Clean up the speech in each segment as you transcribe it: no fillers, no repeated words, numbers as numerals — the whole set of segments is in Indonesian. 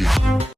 lagi.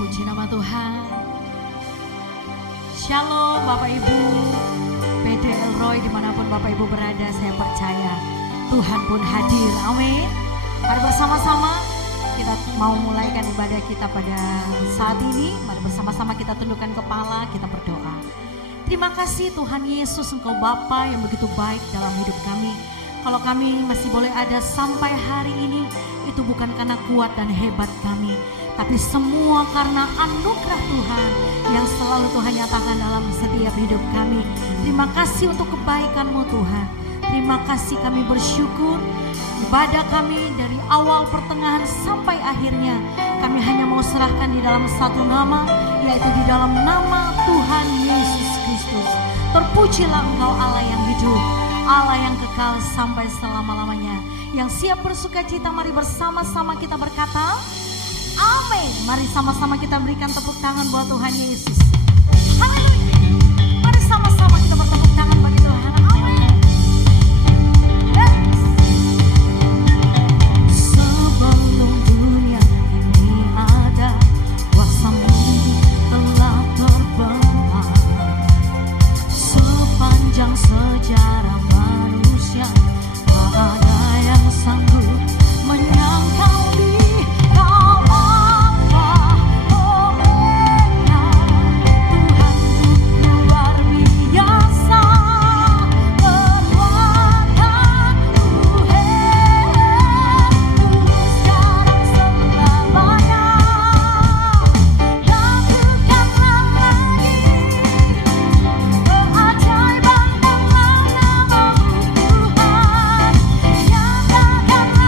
Puji nama Tuhan. Shalom Bapak Ibu, PD Elroy dimanapun Bapak Ibu berada, saya percaya Tuhan pun hadir. Amin. Mari bersama-sama kita mau mulaikan ibadah kita pada saat ini. Mari bersama-sama kita tundukkan kepala, kita berdoa. Terima kasih Tuhan Yesus, Engkau Bapa yang begitu baik dalam hidup kami. Kalau kami masih boleh ada sampai hari ini, itu bukan karena kuat dan hebat kami, tapi semua karena anugerah Tuhan yang selalu Tuhan nyatakan dalam setiap hidup kami. Terima kasih untuk kebaikan-Mu Tuhan. Terima kasih, kami bersyukur. Ibadah kami dari awal, pertengahan sampai akhirnya, kami hanya mau serahkan di dalam satu nama, yaitu di dalam nama Tuhan Yesus Kristus. Terpujilah Engkau Allah yang hidup, Allah yang kekal sampai selama-lamanya. Yang siap bersuka cita, mari bersama-sama kita berkata amin. Mari sama-sama kita berikan tepuk tangan buat Tuhan Yesus. Haleluya. Mari sama-sama kita bertepuk tangan bagi Tuhan. Amin. Sebelum dunia ini ada, kuasa-Mu telah terbentang. Sepanjang sejarah manusia, tak ada yang sanggup menyangkali. Kau Alfa Omega, Tuhan luar biasa, kekuatan-Mu hebat, sekarang selamanya. Lakukanlah lagi keajaiban dalam nama-Mu Tuhan, nyatakanlah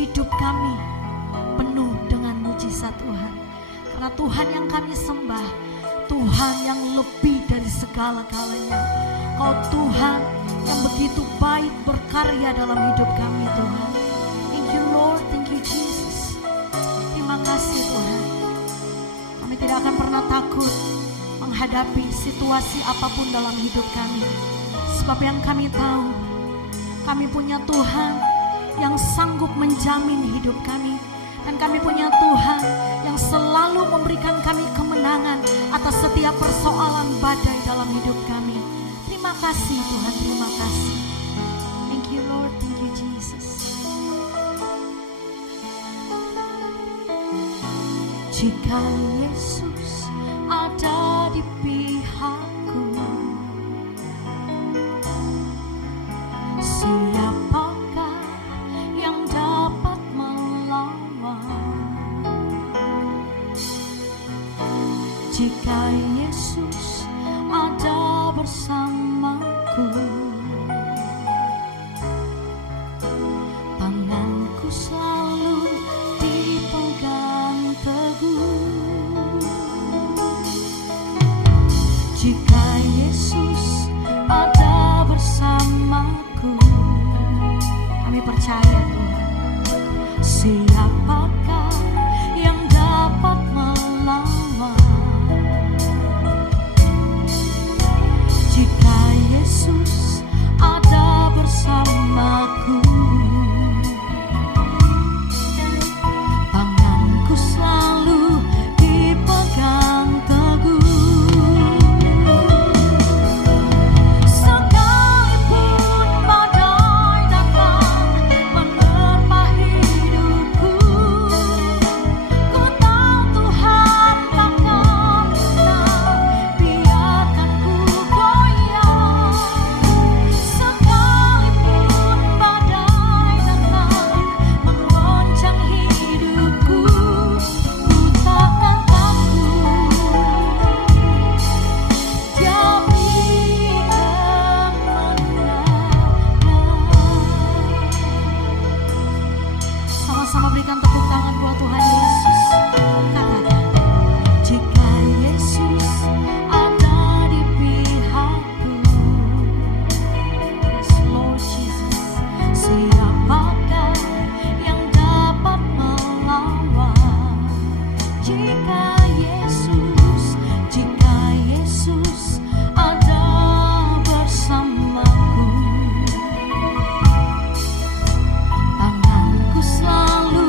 hidup kami penuh dengan mujizat Tuhan. Karena Tuhan yang kami sembah, Tuhan yang lebih dari segala-galanya. Kau Tuhan yang begitu baik berkarya dalam hidup kami Tuhan. Thank you Lord, thank you Jesus. Terima kasih Tuhan. Kami tidak akan pernah takut menghadapi situasi apapun dalam hidup kami. Sebab yang kami tahu, kami punya Tuhan yang sanggup menjamin hidup kami. Dan kami punya Tuhan yang selalu memberikan kami kemenangan atas setiap persoalan badai dalam hidup kami. Terima kasih Tuhan, terima kasih. Thank you Lord, thank you Jesus. Jika Yesus ada di pihakku, siapakah yang dapat melawan? Jika Yesus ada bersamaku, tanganku selalu dipegang teguh. Jika Yesus ada bersamaku, kami percaya Tuhan. Siapakah yang dapat melawan? Jika Yesus ada bersamaku, tanganku selalu dipegang teguh. Sama-sama berikan tepuk tangan buat Tuhan Yesus. Katakan, jika Yesus ada di pihakku, yes Lord Jesus, siapakah yang dapat melawan? Jika Yesus ada bersamaku, tanganku selalu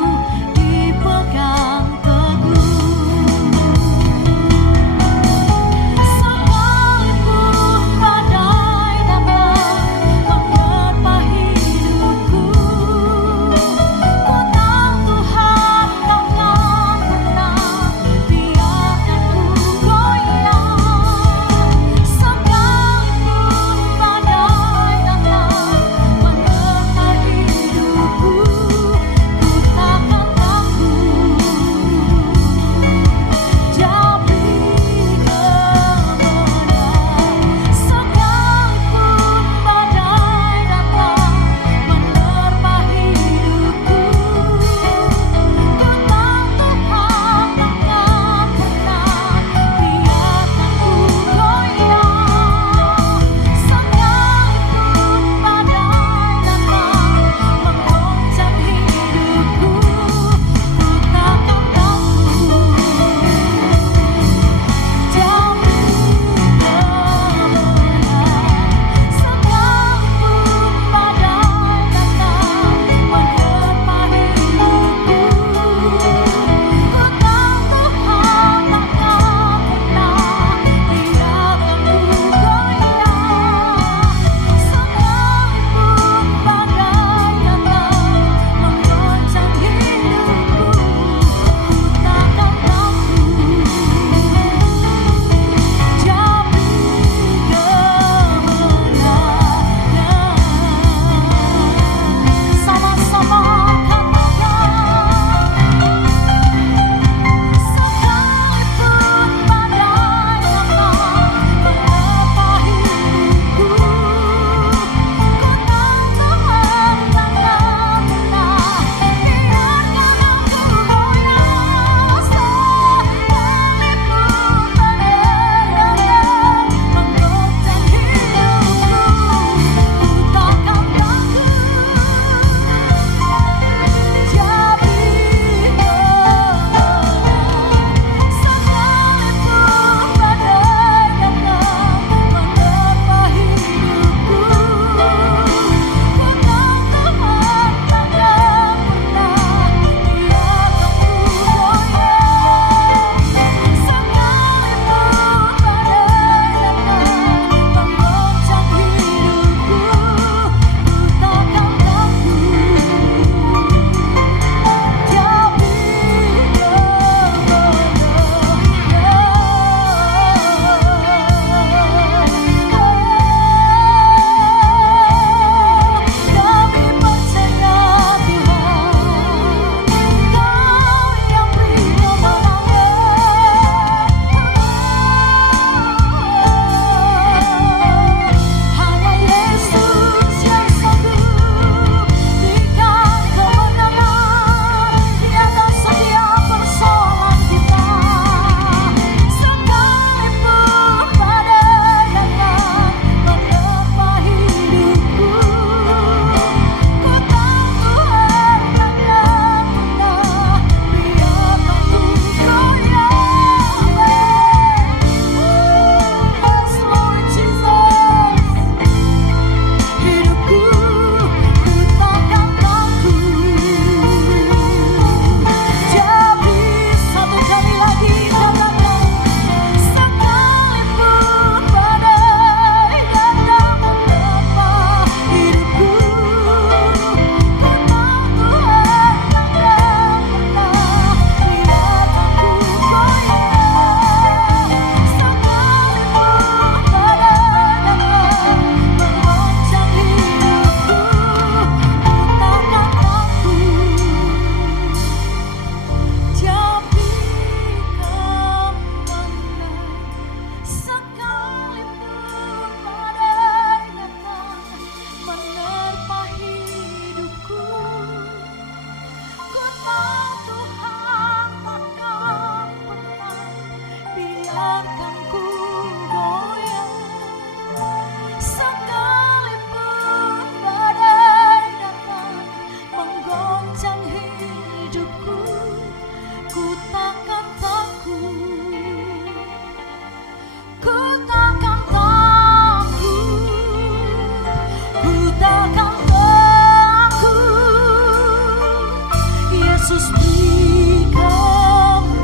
Yesus beri kemenangan.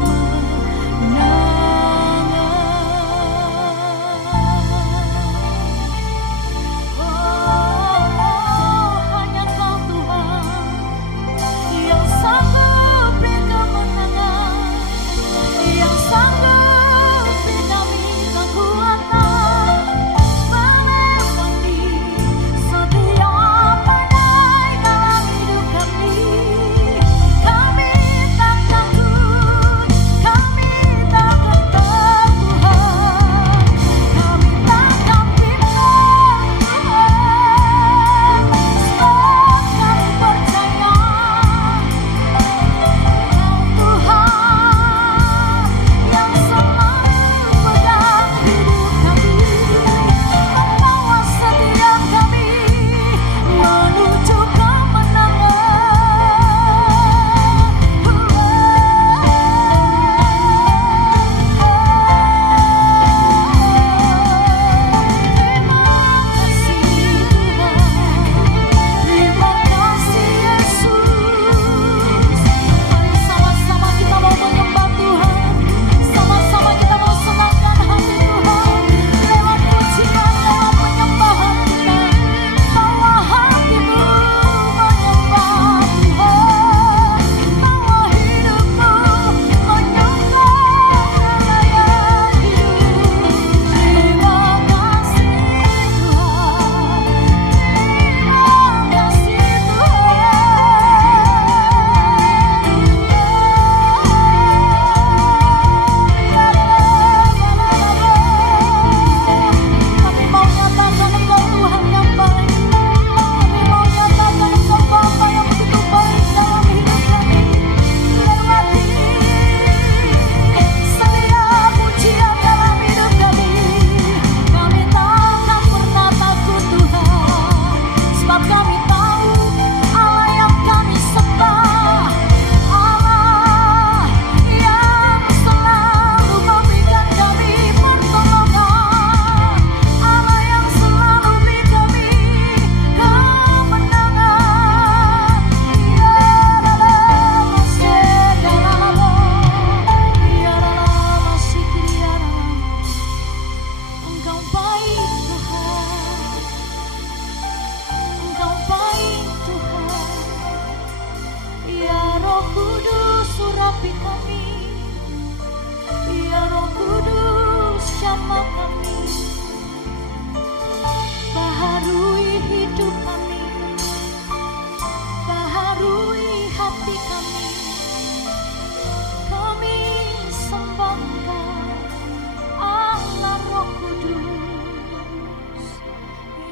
Hanya Kau Tuhan yang sanggup beri kemenangan, yang sanggup beri kami kekuatan melewati setiap badai dalam hidup kami. Kami tak takut, kami tak gentar Tuhan, kami takkan bimbang Tuhan, sebab kami percaya Tuhan yang selalu pegang hidup kami, membawa setiap kami menuju kemenangan. Terima kasih Yesus. Mari sama-sama kita mau menyembah Tuhan, sama-sama kita mau senangkan hati Tuhan lewat pujian, lewat penyembahan kita. Bawa hatimu menyembah Tuhan, bawa hidupmu menyembah Allah yang hidup. Terima kasih Tuhan, terima kasih Kami mau nyatakan Engkau Tuhan yang baik. Kami mau nyatakan Engkau Bapa yang begitu baik dalam hidup kami. Lewati setiap ujian dalam hidup kami. Kami takkan pernah takut Tuhan, sebab kami tahu Allah yang kami sembah, Allah yang selalu memberikan kami pertolongan, Allah yang selalu beri kami kemenangan. Ya dalam segala ya dalam masih Engkau baik Tuhan, Engkau baik Tuhan. Ya Roh Kudus urapi kami, ya Roh Kudus jamah kami, baharui hidup kami, baharui hati kami. Kami sembah Engkau Allah Roh Kudus.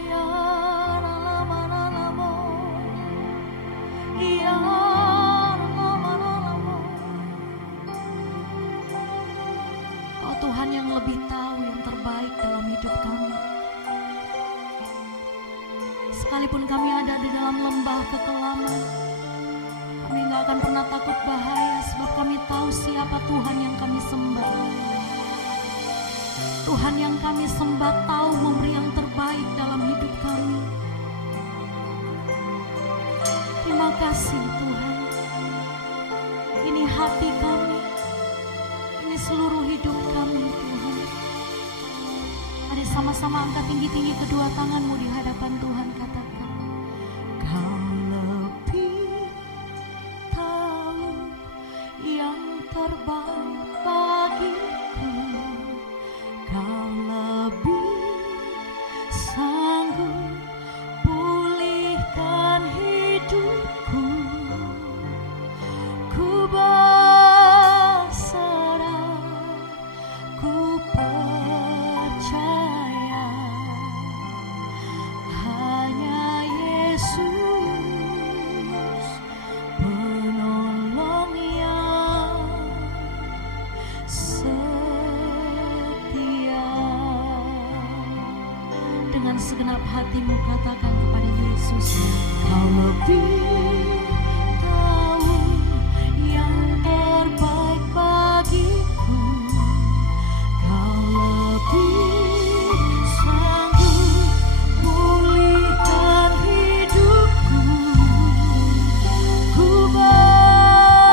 Ya lama-lama, ya lama-lama. Kau Tuhan yang lebih tahu yang terbaik dalam hidup kami. Sekalipun kami ada di dalam lembah kekelaman, kami gak akan pernah takut bahaya, sebab kami tahu siapa Tuhan yang kami sembah. Tuhan yang kami sembah tahu memberi yang terbaik dalam hidup kami. Terima kasih Tuhan. Ini hati kami, ini seluruh hidup kami Tuhan. Mari sama-sama angkat tinggi-tinggi kedua tanganmu di hadapan Tuhan, katakan, Kau lebih tahu yang terbaik bagiku. Kau lebih sanggup pulihkan hidupku. Ku berserah, ku percaya hanya Yesus penolong yang setia. Dengan segenap hatimu katakan kepada Yesus, Kau lebih tahu yang terbaik bagiku. Kau lebih sanggup pulihkan hidupku. Ku berserah,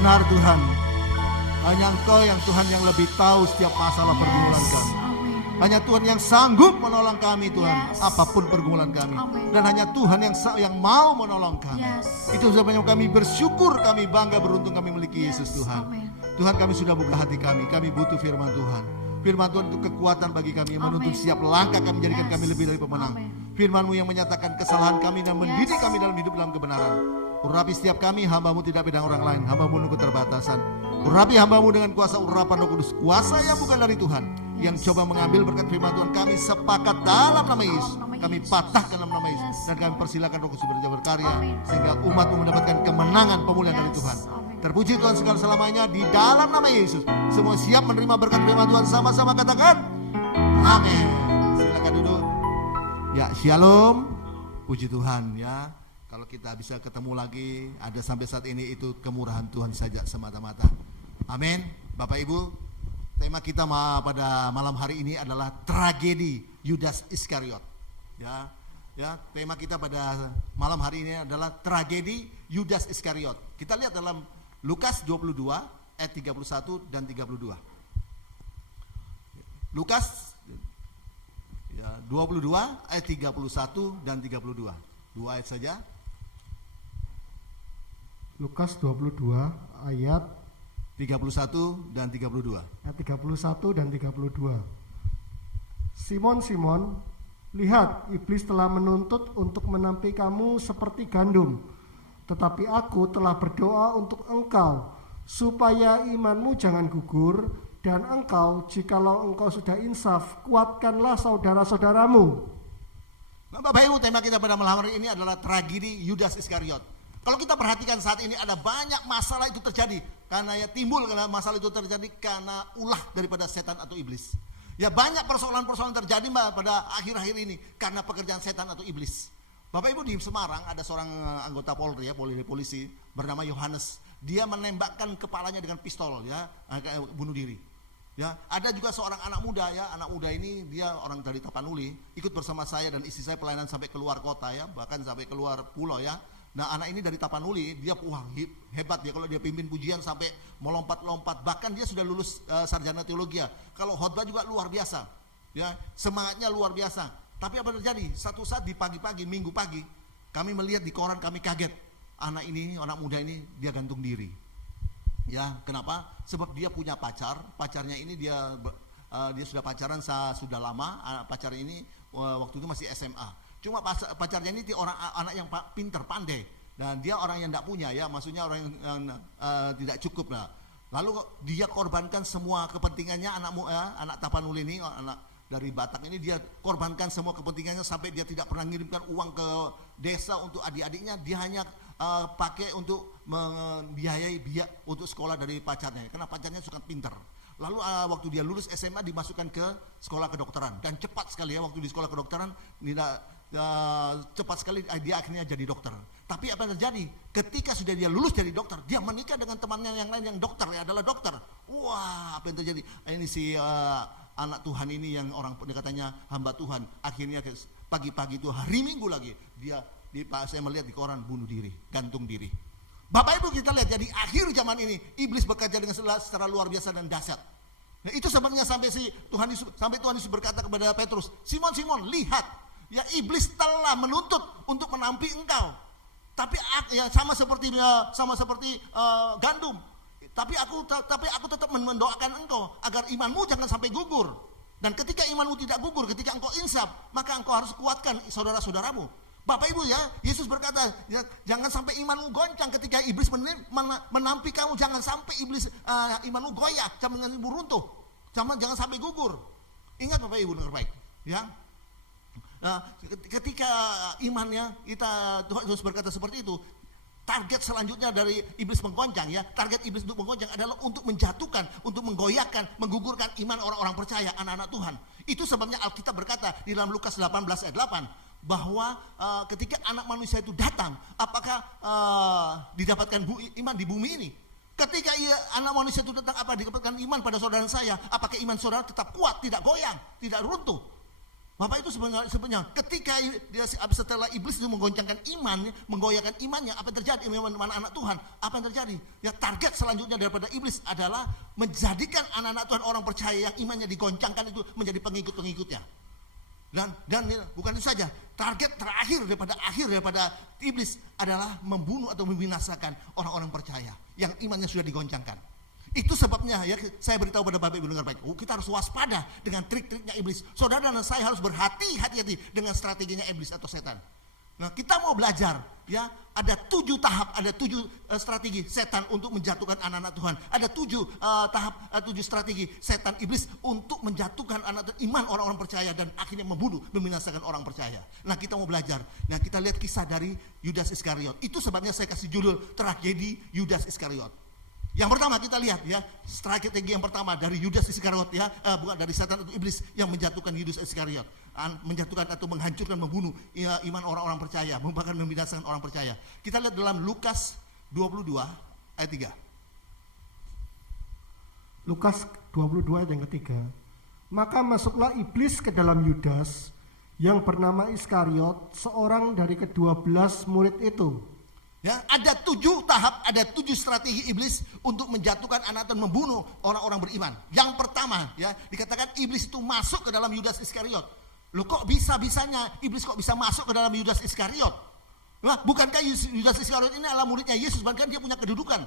Benar Tuhan, hanya Engkau yang Tuhan yang lebih tahu setiap masalah pergumulan kami. Hanya Tuhan yang sanggup menolong kami Tuhan, apapun pergumulan kami. Dan hanya Tuhan yang mau menolong kami. Itu sebabnya kami bersyukur, kami bangga, beruntung kami memiliki Yesus Tuhan. Tuhan, kami sudah buka hati kami butuh firman Tuhan. Firman Tuhan itu kekuatan bagi kami, yang menuntun setiap langkah kami, menjadikan kami lebih dari pemenang. Firman-Mu yang menyatakan kesalahan kami dan mendidik kami dalam hidup dalam kebenaran. Urapi setiap kami, hamba-Mu tidak beda orang lain, hamba-Mu nunggu keterbatasan. Urapi hamba-Mu dengan kuasa urapan Roh Kudus, kuasa yang bukan dari Tuhan, yang coba mengambil berkat firman Tuhan. Kami sepakat dalam nama Yesus, kami patahkan dalam nama Yesus, dan kami persilakan Roh Kudus berkarya, sehingga umat-Mu mendapatkan kemenangan, pemulihan dari Tuhan. Terpuji Tuhan segala selamanya di dalam nama Yesus. Semua siap menerima berkat firman Tuhan, sama-sama katakan amin. Silakan duduk. Ya, shalom. Puji Tuhan ya. Kalau kita bisa ketemu lagi, ada sampai saat ini itu kemurahan Tuhan saja semata-mata. Amin. Bapak Ibu, tema kita pada malam hari ini adalah tragedi Yudas Iskariot. Ya, tema kita pada malam hari ini adalah tragedi Yudas Iskariot. Kita lihat dalam Lukas 22 ayat 31 dan 32. Lukas 22 ayat 31 dan 32. Dua ayat saja. Lukas 22 ayat 31 dan 32. Ayat 31 dan 32. Simon, Simon, lihat, iblis telah menuntut untuk menampi kamu seperti gandum. Tetapi aku telah berdoa untuk engkau, supaya imanmu jangan gugur, dan engkau, jikalau engkau sudah insaf, kuatkanlah saudara-saudaramu. Nah, Bapak Ibu, tema kita pada malam hari ini adalah tragedi Yudas Iskariot. Kalau kita perhatikan saat ini ada banyak masalah itu terjadi, karena karena masalah itu terjadi karena ulah daripada setan atau iblis. Ya, banyak persoalan-persoalan terjadi pada akhir-akhir ini karena pekerjaan setan atau iblis. Bapak Ibu, di Semarang ada seorang anggota Polri, polisi bernama Yohanes. Dia menembakkan kepalanya dengan pistol, ya, bunuh diri. Ya, ada juga seorang anak muda, ya, anak muda ini dia orang dari Tapanuli, ikut bersama saya dan istri saya pelayanan sampai keluar kota, ya, bahkan sampai keluar pulau, ya. Nah, anak ini dari Tapanuli, dia hebat ya, kalau dia pimpin pujian sampai melompat-lompat, bahkan dia sudah lulus sarjana teologi. Kalau khotbah juga luar biasa, ya, semangatnya luar biasa. Tapi apa terjadi? Satu saat di pagi-pagi, minggu pagi, kami melihat di koran, kami kaget. Anak muda ini dia gantung diri. Ya, kenapa? Sebab dia punya pacarnya ini dia sudah pacaran sudah lama. Pacarnya ini waktu itu masih SMA. Cuma pacarnya ini anak yang pinter, pandai, dan dia orang yang tidak punya, ya, maksudnya orang yang tidak cukup lah. Lalu dia korbankan semua kepentingannya, anak Tapanuli ini, anak dari Batak ini, dia korbankan semua kepentingannya sampai dia tidak pernah mengirimkan uang ke desa untuk adik-adiknya. Dia hanya pakai untuk membiayai untuk sekolah dari pacarnya, karena pacarnya suka pinter. Lalu waktu dia lulus SMA dimasukkan ke sekolah kedokteran, dan cepat sekali, ya, waktu di sekolah kedokteran cepat sekali dia akhirnya jadi dokter. Tapi apa yang terjadi? Ketika sudah dia lulus jadi dokter, dia menikah dengan temannya yang lain yang dokter, ya, adalah dokter. Wah, apa yang terjadi? Ini si anak Tuhan ini yang orang katanya hamba Tuhan, akhirnya pagi-pagi itu hari Minggu lagi saya melihat di koran bunuh diri, gantung diri. Bapak Ibu, kita lihat, jadi akhir zaman ini iblis bekerja dengan secara luar biasa dan dahsyat. Nah, itu sebabnya sampai Tuhan Yesus berkata kepada Petrus, Simon, Simon, lihat, ya, iblis telah menuntut untuk menampi engkau. Tapi ya, sama seperti gandum. Tapi aku tetap mendoakan engkau agar imanmu jangan sampai gugur. Dan ketika imanmu tidak gugur, ketika engkau insaf, maka engkau harus kuatkan saudara-saudaramu. Bapak Ibu, ya, Yesus berkata, ya, jangan sampai imanmu goncang ketika iblis menampi kamu. Jangan sampai imanmu goyah, jangan runtuh, jangan sampai gugur. Ingat Bapak Ibu, dengar baik, ya. Nah, ketika imannya Tuhan Yesus berkata seperti itu, target selanjutnya dari iblis menggoncang, ya, target iblis untuk menggoncang adalah untuk menjatuhkan, untuk menggoyahkan, menggugurkan iman orang-orang percaya, anak-anak Tuhan. Itu sebabnya Alkitab berkata di dalam Lukas 18 ayat 8 bahwa ketika anak manusia itu datang, apakah didapatkan iman di bumi ini? Ketika anak manusia itu datang, apa didapatkan iman pada saudara saya? Apakah iman saudara tetap kuat, tidak goyang, tidak runtuh? Bapak itu sebenarnya ketika setelah iblis itu menggoncangkan menggoyahkan imannya, apa yang terjadi? Anak-anak Tuhan, apa yang terjadi? Ya, target selanjutnya daripada iblis adalah menjadikan anak-anak Tuhan, orang percaya yang imannya digoncangkan itu menjadi pengikut-pengikutnya. Dan bukan itu saja, target terakhir daripada iblis adalah membunuh atau membinasakan orang-orang percaya yang imannya sudah digoncangkan. Itu sebabnya ya saya beritahu pada Bapak Ibu dengar baik, kita harus waspada dengan trik-triknya iblis. Saudara dan saya harus berhati-hati dengan strateginya iblis atau setan. Nah, kita mau belajar ya, ada 7 tahap, ada 7 strategi setan untuk menjatuhkan anak-anak Tuhan. Ada 7 tahap, 7 strategi setan iblis untuk menjatuhkan iman orang-orang percaya dan akhirnya membunuh, membinasakan orang percaya. Nah, kita mau belajar. Nah, kita lihat kisah dari Yudas Iskariot. Itu sebabnya saya kasih judul tragedi Yudas Iskariot. Yang pertama kita lihat ya, strategi yang pertama dari Yudas Iskariot ya, bukan dari setan atau iblis yang menjatuhkan Yudas Iskariot, menjatuhkan atau menghancurkan, membunuh iman orang-orang percaya, bahkan membinasakan orang percaya. Kita lihat dalam Lukas 22 ayat 3. Lukas 22 ayat yang ketiga. Maka masuklah iblis ke dalam Yudas yang bernama Iskariot, seorang dari ke-12 murid itu. Ya, ada 7 tahap, ada 7 strategi iblis untuk menjatuhkan anak dan membunuh orang-orang beriman. Yang pertama, ya, dikatakan iblis itu masuk ke dalam Yudas Iskariot. Loh, kok bisa-bisanya iblis kok bisa masuk ke dalam Yudas Iskariot? Nah, bukankah Yudas Iskariot ini adalah muridnya Yesus, bahkan dia punya kedudukan?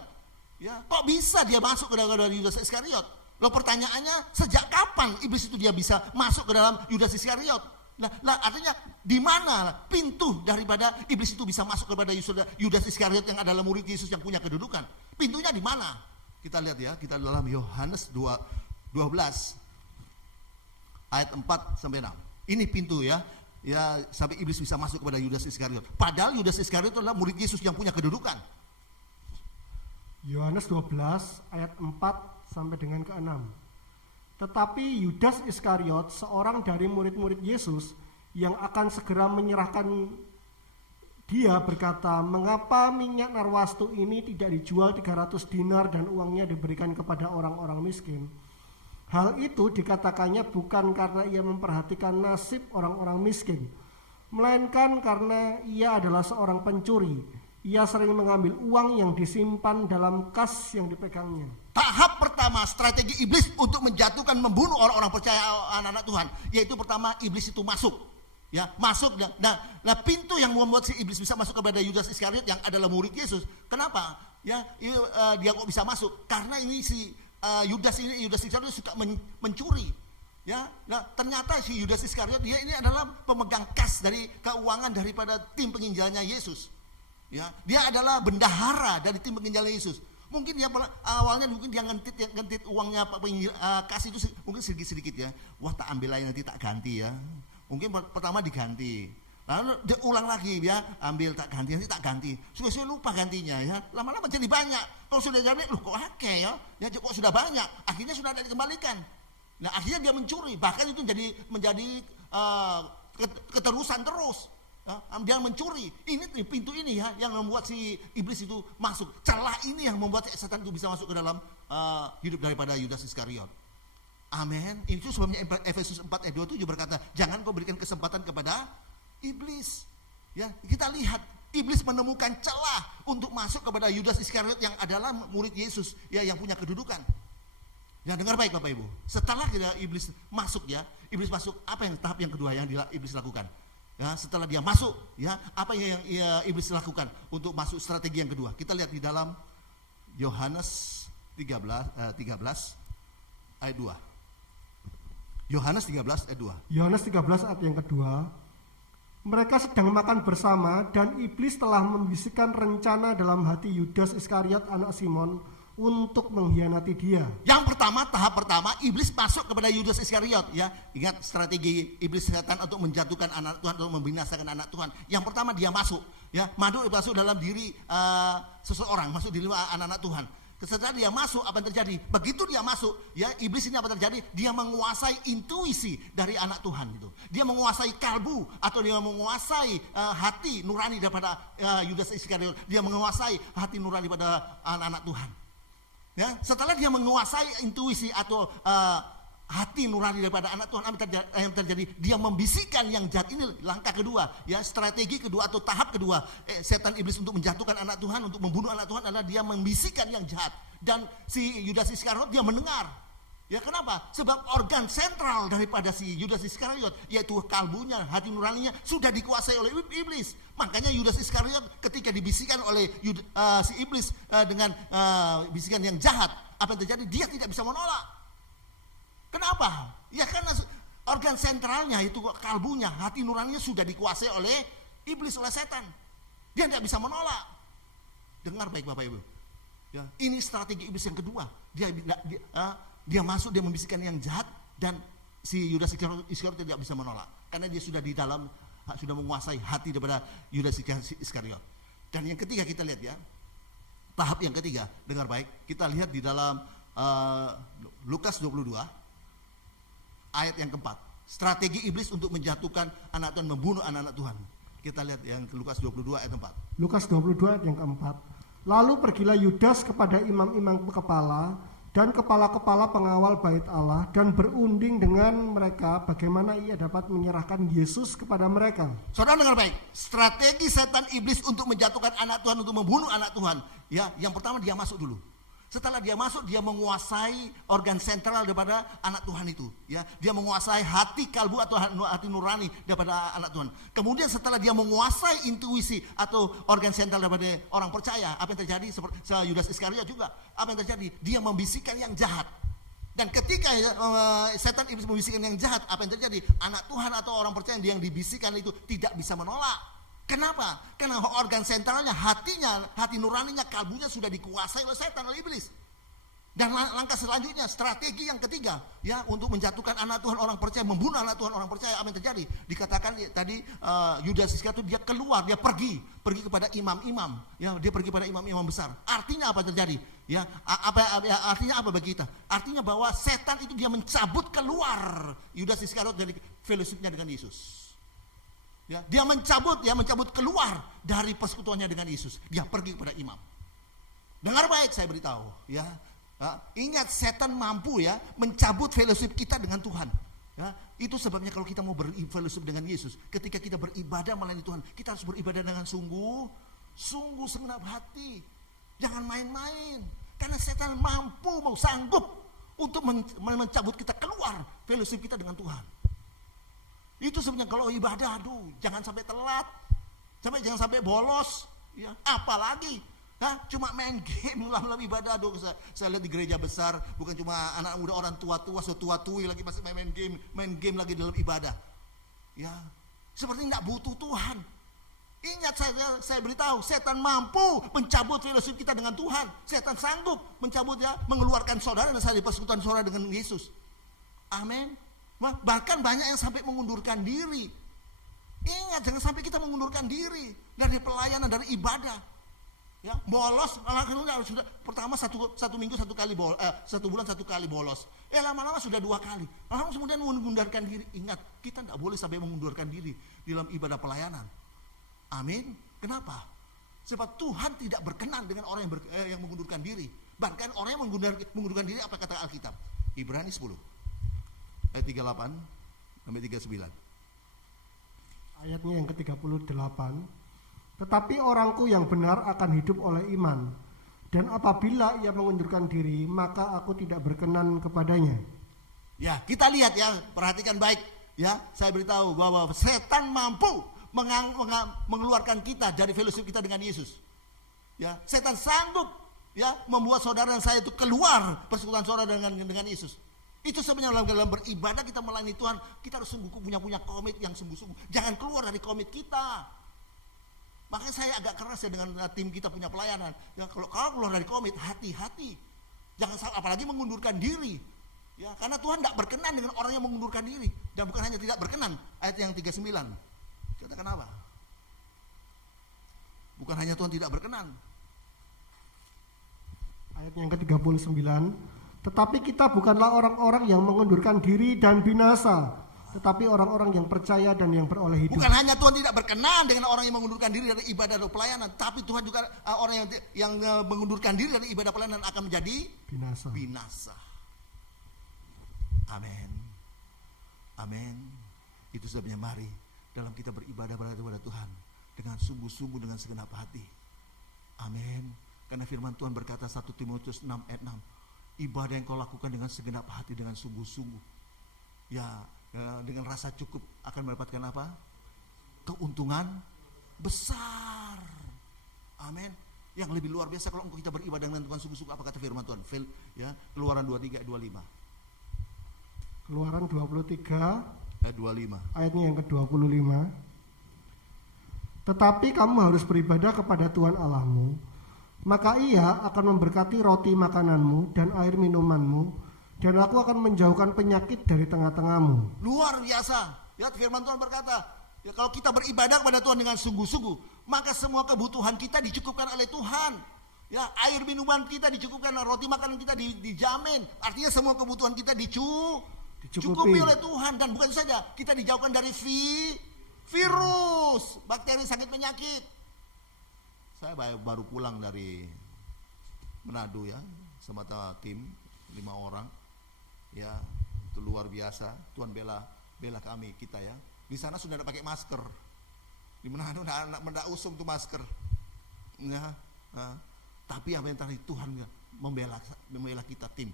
Ya, kok bisa dia masuk ke dalam Yudas Iskariot? Loh, pertanyaannya, sejak kapan iblis itu dia bisa masuk ke dalam Yudas Iskariot? Nah, artinya di mana pintu daripada iblis itu bisa masuk kepada Yudas Iskariot yang adalah murid Yesus yang punya kedudukan? Pintunya di mana? Kita lihat ya, kita dalam Yohanes 12 ayat 4 sampai 6. Ini pintu ya, sampai iblis bisa masuk kepada Yudas Iskariot. Padahal Yudas Iskariot adalah murid Yesus yang punya kedudukan. Yohanes 12 ayat 4 sampai dengan ke-6. Tetapi Yudas Iskariot, seorang dari murid-murid Yesus yang akan segera menyerahkan dia, berkata, mengapa minyak narwastu ini tidak dijual 300 dinar dan uangnya diberikan kepada orang-orang miskin? Hal itu dikatakannya bukan karena ia memperhatikan nasib orang-orang miskin, melainkan karena ia adalah seorang pencuri. Ia sering mengambil uang yang disimpan dalam kas yang dipegangnya. Tahap pertama strategi iblis untuk menjatuhkan, membunuh orang-orang percaya, anak-anak Tuhan, yaitu pertama iblis itu masuk. Ya, masuk. Nah, pintu yang membuat si iblis bisa masuk kepada Yudas Iskariot yang adalah murid Yesus. Kenapa? Ya, dia kok bisa masuk? Karena ini si Yudas Iskariot suka mencuri. Ya, nah, ternyata si Yudas Iskariot dia ini adalah pemegang kas dari keuangan daripada tim penginjalnya Yesus. Ya, dia adalah bendahara dari tim penginjalnya Yesus. Mungkin dia awalnya dia ngentit uangnya kas itu mungkin sedikit-sedikit ya. Wah, tak ambil lagi, nanti tak ganti ya. Mungkin pertama diganti. Lalu dia ulang lagi ya, ambil tak ganti, nanti tak ganti. Sudah lupa gantinya ya. Lama-lama jadi banyak. Kalau sudah jadi, loh kok akeh ya? Ya kok sudah banyak. Akhirnya sudah ada dikembalikan. Nah, akhirnya dia mencuri. Bahkan itu menjadi keterusan terus. Ya, dia mencuri. Ini pintu ini ya yang membuat si iblis itu masuk. Celah ini yang membuat setan itu bisa masuk ke dalam hidup daripada Yudas Iskariot. Amin. Itu sebabnya Efesus 4 ayat 27 berkata, jangan kau berikan kesempatan kepada iblis. Ya, kita lihat iblis menemukan celah untuk masuk kepada Yudas Iskariot yang adalah murid Yesus ya, yang punya kedudukan. Ya, dengar baik Bapak Ibu. Setelah iblis masuk ya, iblis masuk, apa yang tahap yang kedua yang iblis lakukan? Ya, setelah dia masuk, ya, apa yang iblis lakukan untuk masuk strategi yang kedua? Kita lihat di dalam Yohanes 13 ayat 2. Yohanes 13 ayat 2. Yohanes 13 ayat yang kedua. Mereka sedang makan bersama dan iblis telah membisikkan rencana dalam hati Yudas Iskariot anak Simon untuk mengkhianati dia. Yang pertama, tahap pertama, iblis masuk kepada Yudas Iskariot ya. Ingat strategi iblis setan untuk menjatuhkan anak Tuhan, untuk membinasakan anak Tuhan. Yang pertama dia masuk ya, masuk dalam diri seseorang, masuk di dalam anak-anak Tuhan. Setelah dia masuk, apa yang terjadi? Begitu dia masuk, ya iblis ini apa terjadi? Dia menguasai intuisi dari anak Tuhan itu. Dia menguasai kalbu atau dia menguasai hati nurani daripada Yudas Iskariot. Dia menguasai hati nurani pada anak-anak Tuhan. Ya, setelah dia menguasai intuisi atau hati nurani daripada anak Tuhan, apa yang terjadi? Dia membisikkan yang jahat. Ini langkah kedua, ya, strategi kedua atau tahap kedua setan iblis untuk menjatuhkan anak Tuhan, untuk membunuh anak Tuhan adalah dia membisikkan yang jahat. Dan si Yudas Iskariot dia mendengar. Ya, kenapa? Sebab organ sentral daripada si Yudas Iskariot, yaitu kalbunya, hati nuraninya sudah dikuasai oleh iblis. Makanya Yudas Iskariot ketika dibisikkan oleh si iblis dengan bisikan yang jahat, apa yang terjadi? Dia tidak bisa menolak. Kenapa? Ya karena organ sentralnya itu kalbunya, hati nuraninya sudah dikuasai oleh iblis, oleh setan. Dia tidak bisa menolak. Dengar baik Bapak Ibu. Ya, ini strategi iblis yang kedua. Dia masuk, dia membisikkan yang jahat, dan si Yudas Iskariot tidak bisa menolak. Karena dia sudah di dalam, sudah menguasai hati daripada Yudas Iskariot. Dan yang ketiga kita lihat ya, tahap yang ketiga, dengar baik, kita lihat di dalam Lukas 22. Ayat yang keempat, strategi iblis untuk menjatuhkan anak Tuhan, membunuh anak-anak Tuhan. Kita lihat yang Lukas 22 ayat 4. Lukas 22 ayat yang keempat. Lalu pergilah Yudas kepada imam-imam kepala dan kepala-kepala pengawal bait Allah dan berunding dengan mereka bagaimana ia dapat menyerahkan Yesus kepada mereka. Saudara dengar baik, strategi setan iblis untuk menjatuhkan anak Tuhan, untuk membunuh anak Tuhan. Ya, yang pertama dia masuk dulu. Setelah dia masuk, dia menguasai organ sentral daripada anak Tuhan itu. Ya, dia menguasai hati kalbu atau hati nurani daripada anak Tuhan. Kemudian setelah dia menguasai intuisi atau organ sentral daripada orang percaya, apa yang terjadi? Seperti Yudas Iskariot juga, apa yang terjadi? Dia membisikkan yang jahat. Dan ketika setan iblis membisikkan yang jahat, apa yang terjadi? Anak Tuhan atau orang percaya yang dibisikkan itu tidak bisa menolak. Kenapa? Karena organ sentralnya, hatinya, hati nuraninya, kalbunya sudah dikuasai oleh setan, oleh iblis. Dan langkah selanjutnya, strategi yang ketiga, ya, untuk menjatuhkan anak Tuhan orang percaya, membunuh anak Tuhan orang percaya, apa yang terjadi? Dikatakan tadi Yudas Iskariot itu dia keluar, dia pergi kepada imam-imam, ya, dia pergi pada imam-imam besar. Artinya apa terjadi? Ya, artinya apa bagi kita? Artinya bahwa setan itu dia mencabut keluar Yudas Iskariot dari fellowship-nya dengan Yesus. Ya, dia mencabut keluar dari persekutuannya dengan Yesus. Dia pergi kepada imam. Dengar baik, saya beritahu, ya. Ingat, setan mampu ya mencabut fellowship kita dengan Tuhan. Ya, itu sebabnya kalau kita mau berfellowship dengan Yesus, ketika kita beribadah melayani Tuhan, kita harus beribadah dengan sungguh segenap hati. Jangan main-main. Karena setan mampu, mau sanggup untuk mencabut kita keluar fellowship kita dengan Tuhan. Itu sebenarnya kalau ibadah, jangan sampai telat, jangan sampai bolos, ya. Apalagi, cuma main game dalam ibadah, saya lihat di gereja besar, bukan cuma anak muda, orang tua-tua, setua-tui lagi masih main game lagi dalam ibadah, ya. Seperti tidak butuh Tuhan. Ingat, saya beritahu, setan mampu mencabut fellowship kita dengan Tuhan. Setan sanggup mencabut, ya, mengeluarkan saudara dan saya di persekutuan saudara dengan Yesus. Amin. Bahkan banyak yang sampai mengundurkan diri. Ingat, jangan sampai kita mengundurkan diri dari pelayanan, dari ibadah. Ya, bolos, sudah pertama satu minggu satu kali satu bulan satu kali bolos. Lama-lama sudah 2 kali. Lalu kemudian mengundurkan diri. Ingat, kita tidak boleh sampai mengundurkan diri dalam ibadah pelayanan. Amin. Kenapa? Sebab Tuhan tidak berkenan dengan orang yang mengundurkan diri. Bahkan orang yang mengundurkan diri, apa kata Alkitab? Ibrani 10. Ayat 38 sampai 39. Ayatnya yang ke-38. Tetapi orangku yang benar akan hidup oleh iman. Dan apabila ia mengundurkan diri, maka aku tidak berkenan kepadanya. Ya, kita lihat ya, perhatikan baik. Ya, saya beritahu bahwa setan mampu mengeluarkan kita dari fellowship kita dengan Yesus. Ya, setan sanggup, ya, membuat saudara dan saya itu keluar persekutuan saudara dengan Yesus. Itu sebenarnya dalam beribadah kita melayani Tuhan, kita harus punya komit yang sungguh-sungguh. Jangan keluar dari komit kita. Makanya saya agak keras ya dengan tim kita punya pelayanan. Ya, kalau keluar dari komit, hati-hati. Jangan salah, apalagi mengundurkan diri. Ya, karena Tuhan tidak berkenan dengan orang yang mengundurkan diri. Dan bukan hanya tidak berkenan, ayat yang 39. Katakan apa? Bukan hanya Tuhan tidak berkenan. Ayat yang ke-39. Tetapi kita bukanlah orang-orang yang mengundurkan diri dan binasa, tetapi orang-orang yang percaya dan yang beroleh hidup. Bukan hanya Tuhan tidak berkenan dengan orang yang mengundurkan diri dari ibadah dan pelayanan, tapi Tuhan juga orang yang mengundurkan diri dari ibadah pelayanan akan menjadi binasa. Amin. Amin. Itu sebabnya mari dalam kita beribadah kepada Tuhan dengan sungguh-sungguh, dengan segenap hati. Amin. Karena firman Tuhan berkata 1 Timotius 6 ayat 6, ibadah yang kau lakukan dengan segenap hati, dengan sungguh-sungguh, ya, dengan rasa cukup akan mendapatkan apa? Keuntungan besar. Amin. Yang lebih luar biasa kalau kita beribadah dengan Tuhan sungguh-sungguh, apa kata firman Tuhan? Ya, Keluaran 23 ayat 25. Keluaran 23 ayat 25. ayatnya yang ke-25. Tetapi kamu harus beribadah kepada Tuhan Allahmu, maka Ia akan memberkati roti makananmu dan air minumanmu, dan aku akan menjauhkan penyakit dari tengah-tengahmu. Luar biasa. Ya, firman Tuhan berkata, ya, kalau kita beribadah kepada Tuhan dengan sungguh-sungguh, maka semua kebutuhan kita dicukupkan oleh Tuhan. Ya, air minuman kita dicukupkan, roti makanan kita dijamin. Artinya semua kebutuhan kita dicukupi oleh Tuhan. Dan bukan saja, kita dijauhkan dari virus, bakteri, sakit, penyakit. Saya baru pulang dari Manado ya, semata tim 5 orang. Ya, itu luar biasa. Tuhan bela kami, kita ya. Di sana sudah ada pakai masker. Di Manado enggak usum tuh masker. Ya, tapi apa yang tadi Tuhan membela kita tim.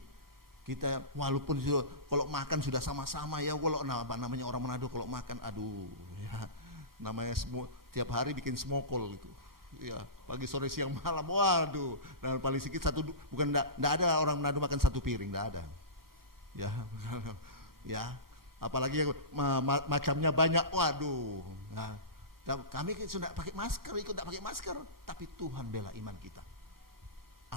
Kita walaupun kalau makan sudah sama-sama ya, kalau namanya orang Manado kalau makan, aduh ya, namanya tiap hari bikin smokol gitu. Ya, pagi sore siang malam, waduh. Nah, paling sedikit bukan enggak ada orang Manado makan 1 piring, enggak ada. Ya. Ya, apalagi macamnya banyak, waduh. Nah, kami sudah pakai masker, ikut tidak pakai masker, tapi Tuhan bela iman kita.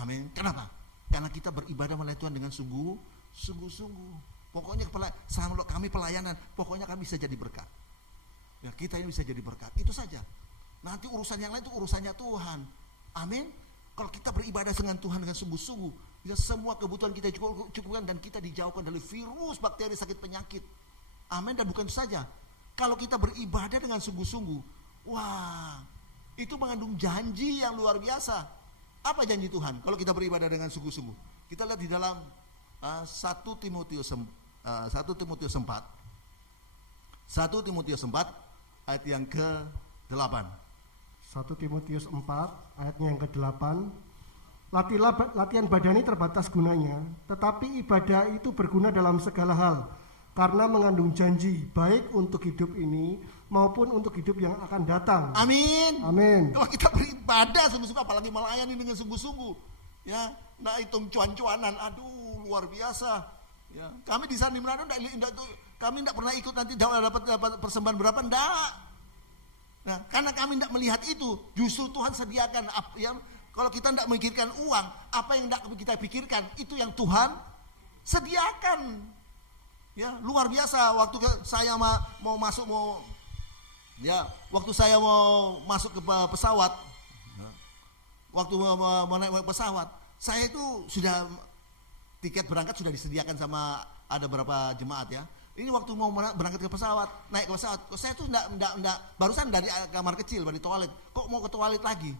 Amin. Kenapa? Karena kita beribadah melayani Tuhan dengan sungguh-sungguh. Pokoknya kalau kami pelayanan, pokoknya kami bisa jadi berkat. Ya, kita ini bisa jadi berkat. Itu saja. Nanti urusan yang lain itu urusannya Tuhan. Amin. Kalau kita beribadah dengan Tuhan dengan sungguh-sungguh, ya, semua kebutuhan kita cukupkan dan kita dijauhkan dari virus, bakteri, sakit, penyakit. Amin. Dan bukan itu saja. Kalau kita beribadah dengan sungguh-sungguh, wah, itu mengandung janji yang luar biasa. Apa janji Tuhan kalau kita beribadah dengan sungguh-sungguh? Kita lihat di dalam 1 Timotius 4. 1 Timotius 4 ayat yang ke-8. 1 Timotius 4 ayatnya yang ke-8. Latihan badani terbatas gunanya, tetapi ibadah itu berguna dalam segala hal, karena mengandung janji baik untuk hidup ini maupun untuk hidup yang akan datang. Amin. Amin. Kalau kita beribadah sungguh-sungguh, apalagi melayani dengan sungguh-sungguh, ya, nggak hitung cuan-cuanan, aduh luar biasa. Ya, kami di sana di Manado kami tidak pernah ikut nanti dapat persembahan berapa, enggak. Nah, karena kami tidak melihat itu, justru Tuhan sediakan. Ya, kalau kita tidak memikirkan uang, apa yang tidak kita pikirkan itu yang Tuhan sediakan. Ya, luar biasa. Waktu saya waktu saya mau masuk ke pesawat, waktu mau naik pesawat, saya itu sudah tiket berangkat sudah disediakan sama ada beberapa jemaat ya. Ini waktu mau berangkat ke pesawat, naik ke pesawat, saya tuh enggak barusan dari kamar kecil, dari toilet, kok mau ke toilet lagi.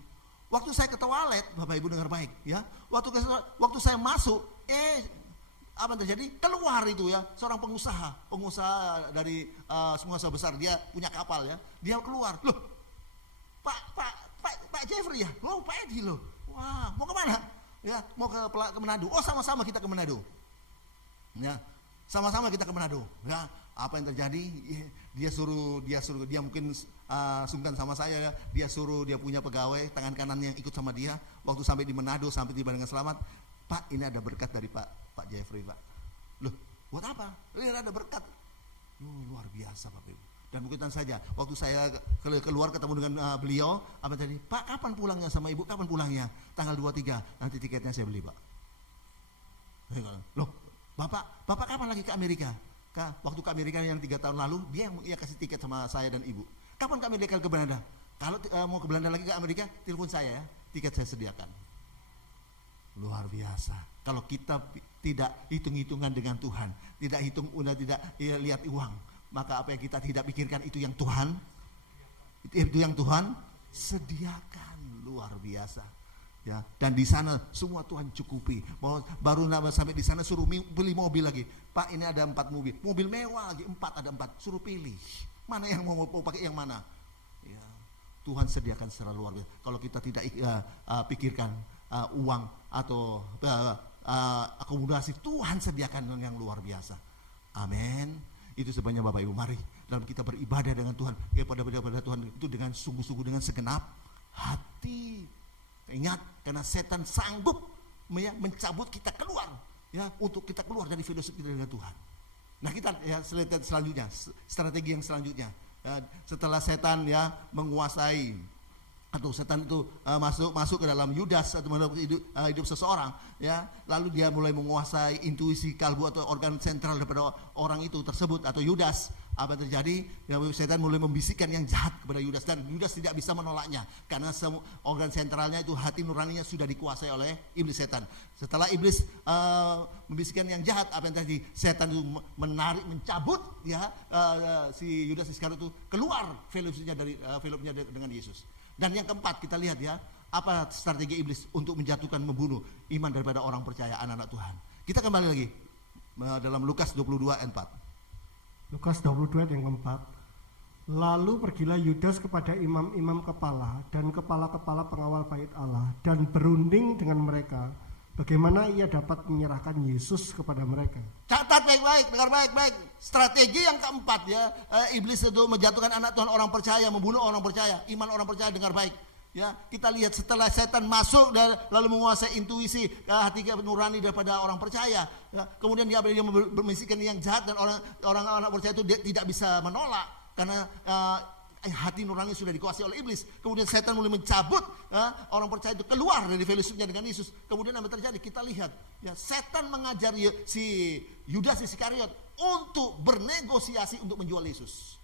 Waktu saya ke toilet, Bapak Ibu dengar baik ya. Waktu saya masuk, apa yang terjadi? Keluar itu ya, seorang pengusaha dari pengusaha besar, dia punya kapal ya. Dia keluar, loh, Pak Jeffrey ya, loh Pak Edi loh, wah mau kemana? Ya, mau ke Manado. Oh, sama-sama kita ke Manado. Ya, sama-sama kita ke Manado. Ya, apa yang terjadi? Dia suruh dia mungkin sungkan sama saya ya. Dia suruh dia punya pegawai tangan kanan yang ikut sama dia. Waktu sampai di Manado, sampai tiba dengan selamat, Pak, ini ada berkat dari Pak Jeffrey, Pak. Loh, buat apa? Ini ada berkat. Luar biasa, Bapak Ibu. Dan bukan saja, waktu saya keluar ketemu dengan beliau, apa tadi? Pak, kapan pulangnya sama Ibu? Kapan pulangnya? Tanggal 23, nanti tiketnya saya beli, Pak. Loh, Bapak kapan lagi ke Amerika? Waktu ke Amerika yang 3 tahun lalu, dia kasih tiket sama saya dan Ibu. Kapan ke Amerika ke Belanda? Kalau mau ke Belanda lagi ke Amerika, telepon saya ya, tiket saya sediakan. Luar biasa. Kalau kita tidak hitung-hitungan dengan Tuhan, tidak lihat uang, maka apa yang kita tidak pikirkan itu yang Tuhan sediakan. Luar biasa. Ya, dan di sana semua Tuhan cukupi. Baru sampai di sana suruh beli mobil lagi. Pak, ini ada 4 mobil. Mobil mewah lagi, 4 ada 4. Suruh pilih. Mana yang mau pakai yang mana? Ya, Tuhan sediakan secara luar biasa. Kalau kita tidak pikirkan uang atau akomodasi, Tuhan sediakan yang luar biasa. Amin. Itu sebabnya Bapak Ibu, mari dalam kita beribadah dengan Tuhan, kepada Tuhan itu dengan sungguh-sungguh, dengan segenap hati. Ingat, karena setan sanggup mencabut kita keluar, ya, untuk kita keluar dari fellowship kita dengan Tuhan. Nah, kita ya selanjutnya, strategi yang selanjutnya, ya, setelah setan ya menguasai atau setan itu masuk ke dalam Yudas atau hidup seseorang, ya, lalu dia mulai menguasai intuisi kalbu atau organ sentral daripada orang itu tersebut atau Yudas. Apa yang terjadi? Ya, setan mulai membisikkan yang jahat kepada Yudas, dan Yudas tidak bisa menolaknya karena organ sentralnya itu, hati nuraninya sudah dikuasai oleh iblis setan. Setelah iblis membisikkan yang jahat, apa yang terjadi? Setan itu mencabut ya si Yudas Iskariot itu keluar fellowshipnya dengan Yesus. Dan yang keempat, kita lihat ya, apa strategi iblis untuk menjatuhkan, membunuh iman daripada orang percaya, anak-anak Tuhan. Kita kembali lagi dalam Lukas 22 ayat 4. Lukas 22 ayat yang keempat. Lalu pergilah Yudas kepada imam-imam kepala dan kepala-kepala pengawal bait Allah, dan berunding dengan mereka bagaimana ia dapat menyerahkan Yesus kepada mereka. Catat baik-baik, dengar baik-baik. Strategi yang keempat ya, iblis itu menjatuhkan anak Tuhan, orang percaya, membunuh orang percaya, iman orang percaya. Dengar baik. Ya, kita lihat setelah setan masuk dan lalu menguasai intuisi hati nurani daripada orang percaya, ya, kemudian dia membisikkan yang jahat, dan orang anak percaya itu tidak bisa menolak karena hati nurani sudah dikuasai oleh iblis. Kemudian setan mulai mencabut orang percaya itu keluar dari fellowshipnya dengan Yesus. Kemudian apa terjadi? Kita lihat ya, setan mengajar si Yudas Iskariot untuk bernegosiasi untuk menjual Yesus.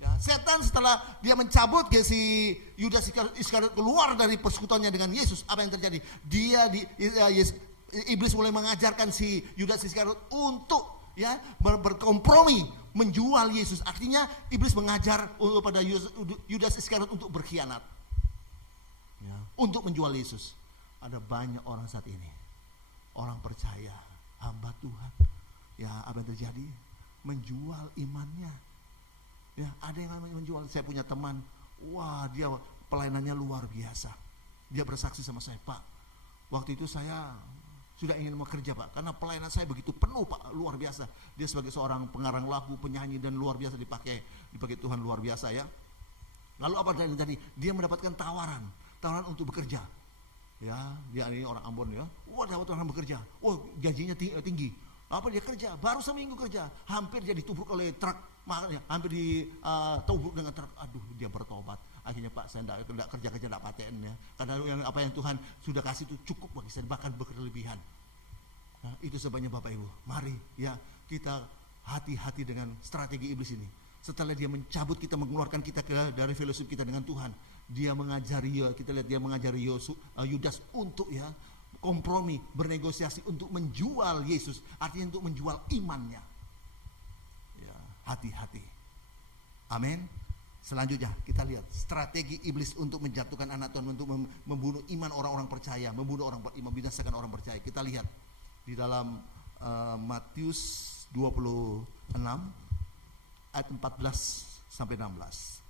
Ya, setan setelah dia mencabut ke si Yudas Iskariot keluar dari persekutuannya dengan Yesus, apa yang terjadi? Iblis mulai mengajarkan si Yudas Iskariot untuk ya berkompromi menjual Yesus. Artinya iblis mengajar pada Yudas Iskariot untuk berkhianat, ya, untuk menjual Yesus. Ada banyak orang saat ini, orang percaya, hamba Tuhan, ya, apa yang terjadi? Menjual imannya. Ya, ada yang menjual. Saya punya teman, wah, dia pelayanannya luar biasa. Dia bersaksi sama saya, Pak, waktu itu saya sudah ingin bekerja, Pak, karena pelayanan saya begitu penuh, Pak, luar biasa. Dia sebagai seorang pengarang lagu, penyanyi, dan luar biasa dipakai Tuhan, luar biasa ya. Lalu apa yang terjadi? Dia mendapatkan tawaran untuk bekerja. Ya, dia ini orang Ambon ya. Wah, dapat orang bekerja. Wah, gajinya tinggi. Apa dia kerja? Baru seminggu kerja, hampir dia ditubruk oleh truk. Makanya hampir ditubruk dengan truk. Aduh, dia bertobat. Akhirnya, Pak, saya tidak kerja tidak paten ya. Karena apa yang Tuhan sudah kasih itu cukup bagi saya, bahkan berkelebihan. Nah, itu sebabnya Bapak Ibu, mari ya kita hati-hati dengan strategi iblis ini. Setelah dia mencabut kita, mengeluarkan kita dari fellowship kita dengan Tuhan, dia mengajari, kita lihat dia mengajari Yudas untuk ya kompromi, bernegosiasi untuk menjual Yesus, artinya untuk menjual imannya. Ya, hati-hati. Amin. Selanjutnya kita lihat strategi iblis untuk menjatuhkan anak Tuhan, untuk membunuh iman orang-orang percaya, membunuh orang beriman, membinasakan orang percaya. Kita lihat di dalam Matius 26 ayat 14 sampai 16.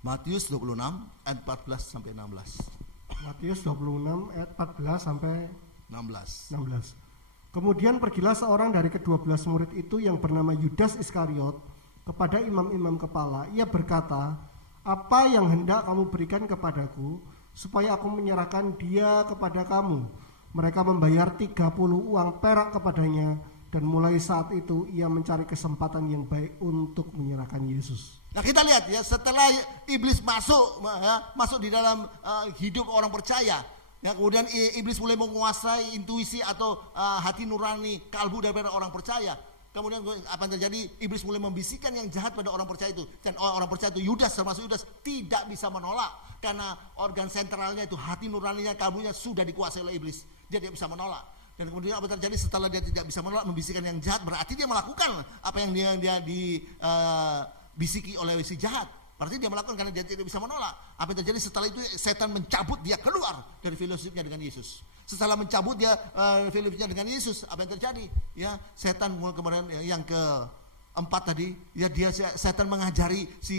Matius 26 ayat 14 sampai 16. Matius 26 ayat 14 sampai 16. Kemudian pergilah seorang dari ke-12 murid itu yang bernama Yudas Iskariot kepada imam-imam kepala. Ia berkata, "Apa yang hendak kamu berikan kepadaku supaya aku menyerahkan dia kepada kamu?" Mereka membayar 30 uang perak kepadanya, dan mulai saat itu ia mencari kesempatan yang baik untuk menyerahkan Yesus. Nah, kita lihat ya, setelah iblis masuk di dalam hidup orang percaya, ya, kemudian iblis mulai menguasai intuisi atau hati nurani, kalbu daripada orang percaya. Kemudian apa yang terjadi? Iblis mulai membisikkan yang jahat pada orang percaya itu, dan orang percaya itu Yudas, termasuk Yudas, tidak bisa menolak karena organ sentralnya itu, hati nuraninya, kalbunya sudah dikuasai oleh iblis. Dia tidak bisa menolak. Dan kemudian apa terjadi setelah dia tidak bisa menolak, membisikkan yang jahat, berarti dia melakukan apa yang dia dibisiki oleh si jahat. Berarti dia melakukan karena dia tidak bisa menolak. Apa yang terjadi setelah itu? Setan mencabut dia keluar dari fellowship-nya dengan Yesus. Setelah mencabut dia fellowship-nya dengan Yesus, apa yang terjadi? Ya, setan kemudian yang keempat tadi, ya setan mengajari si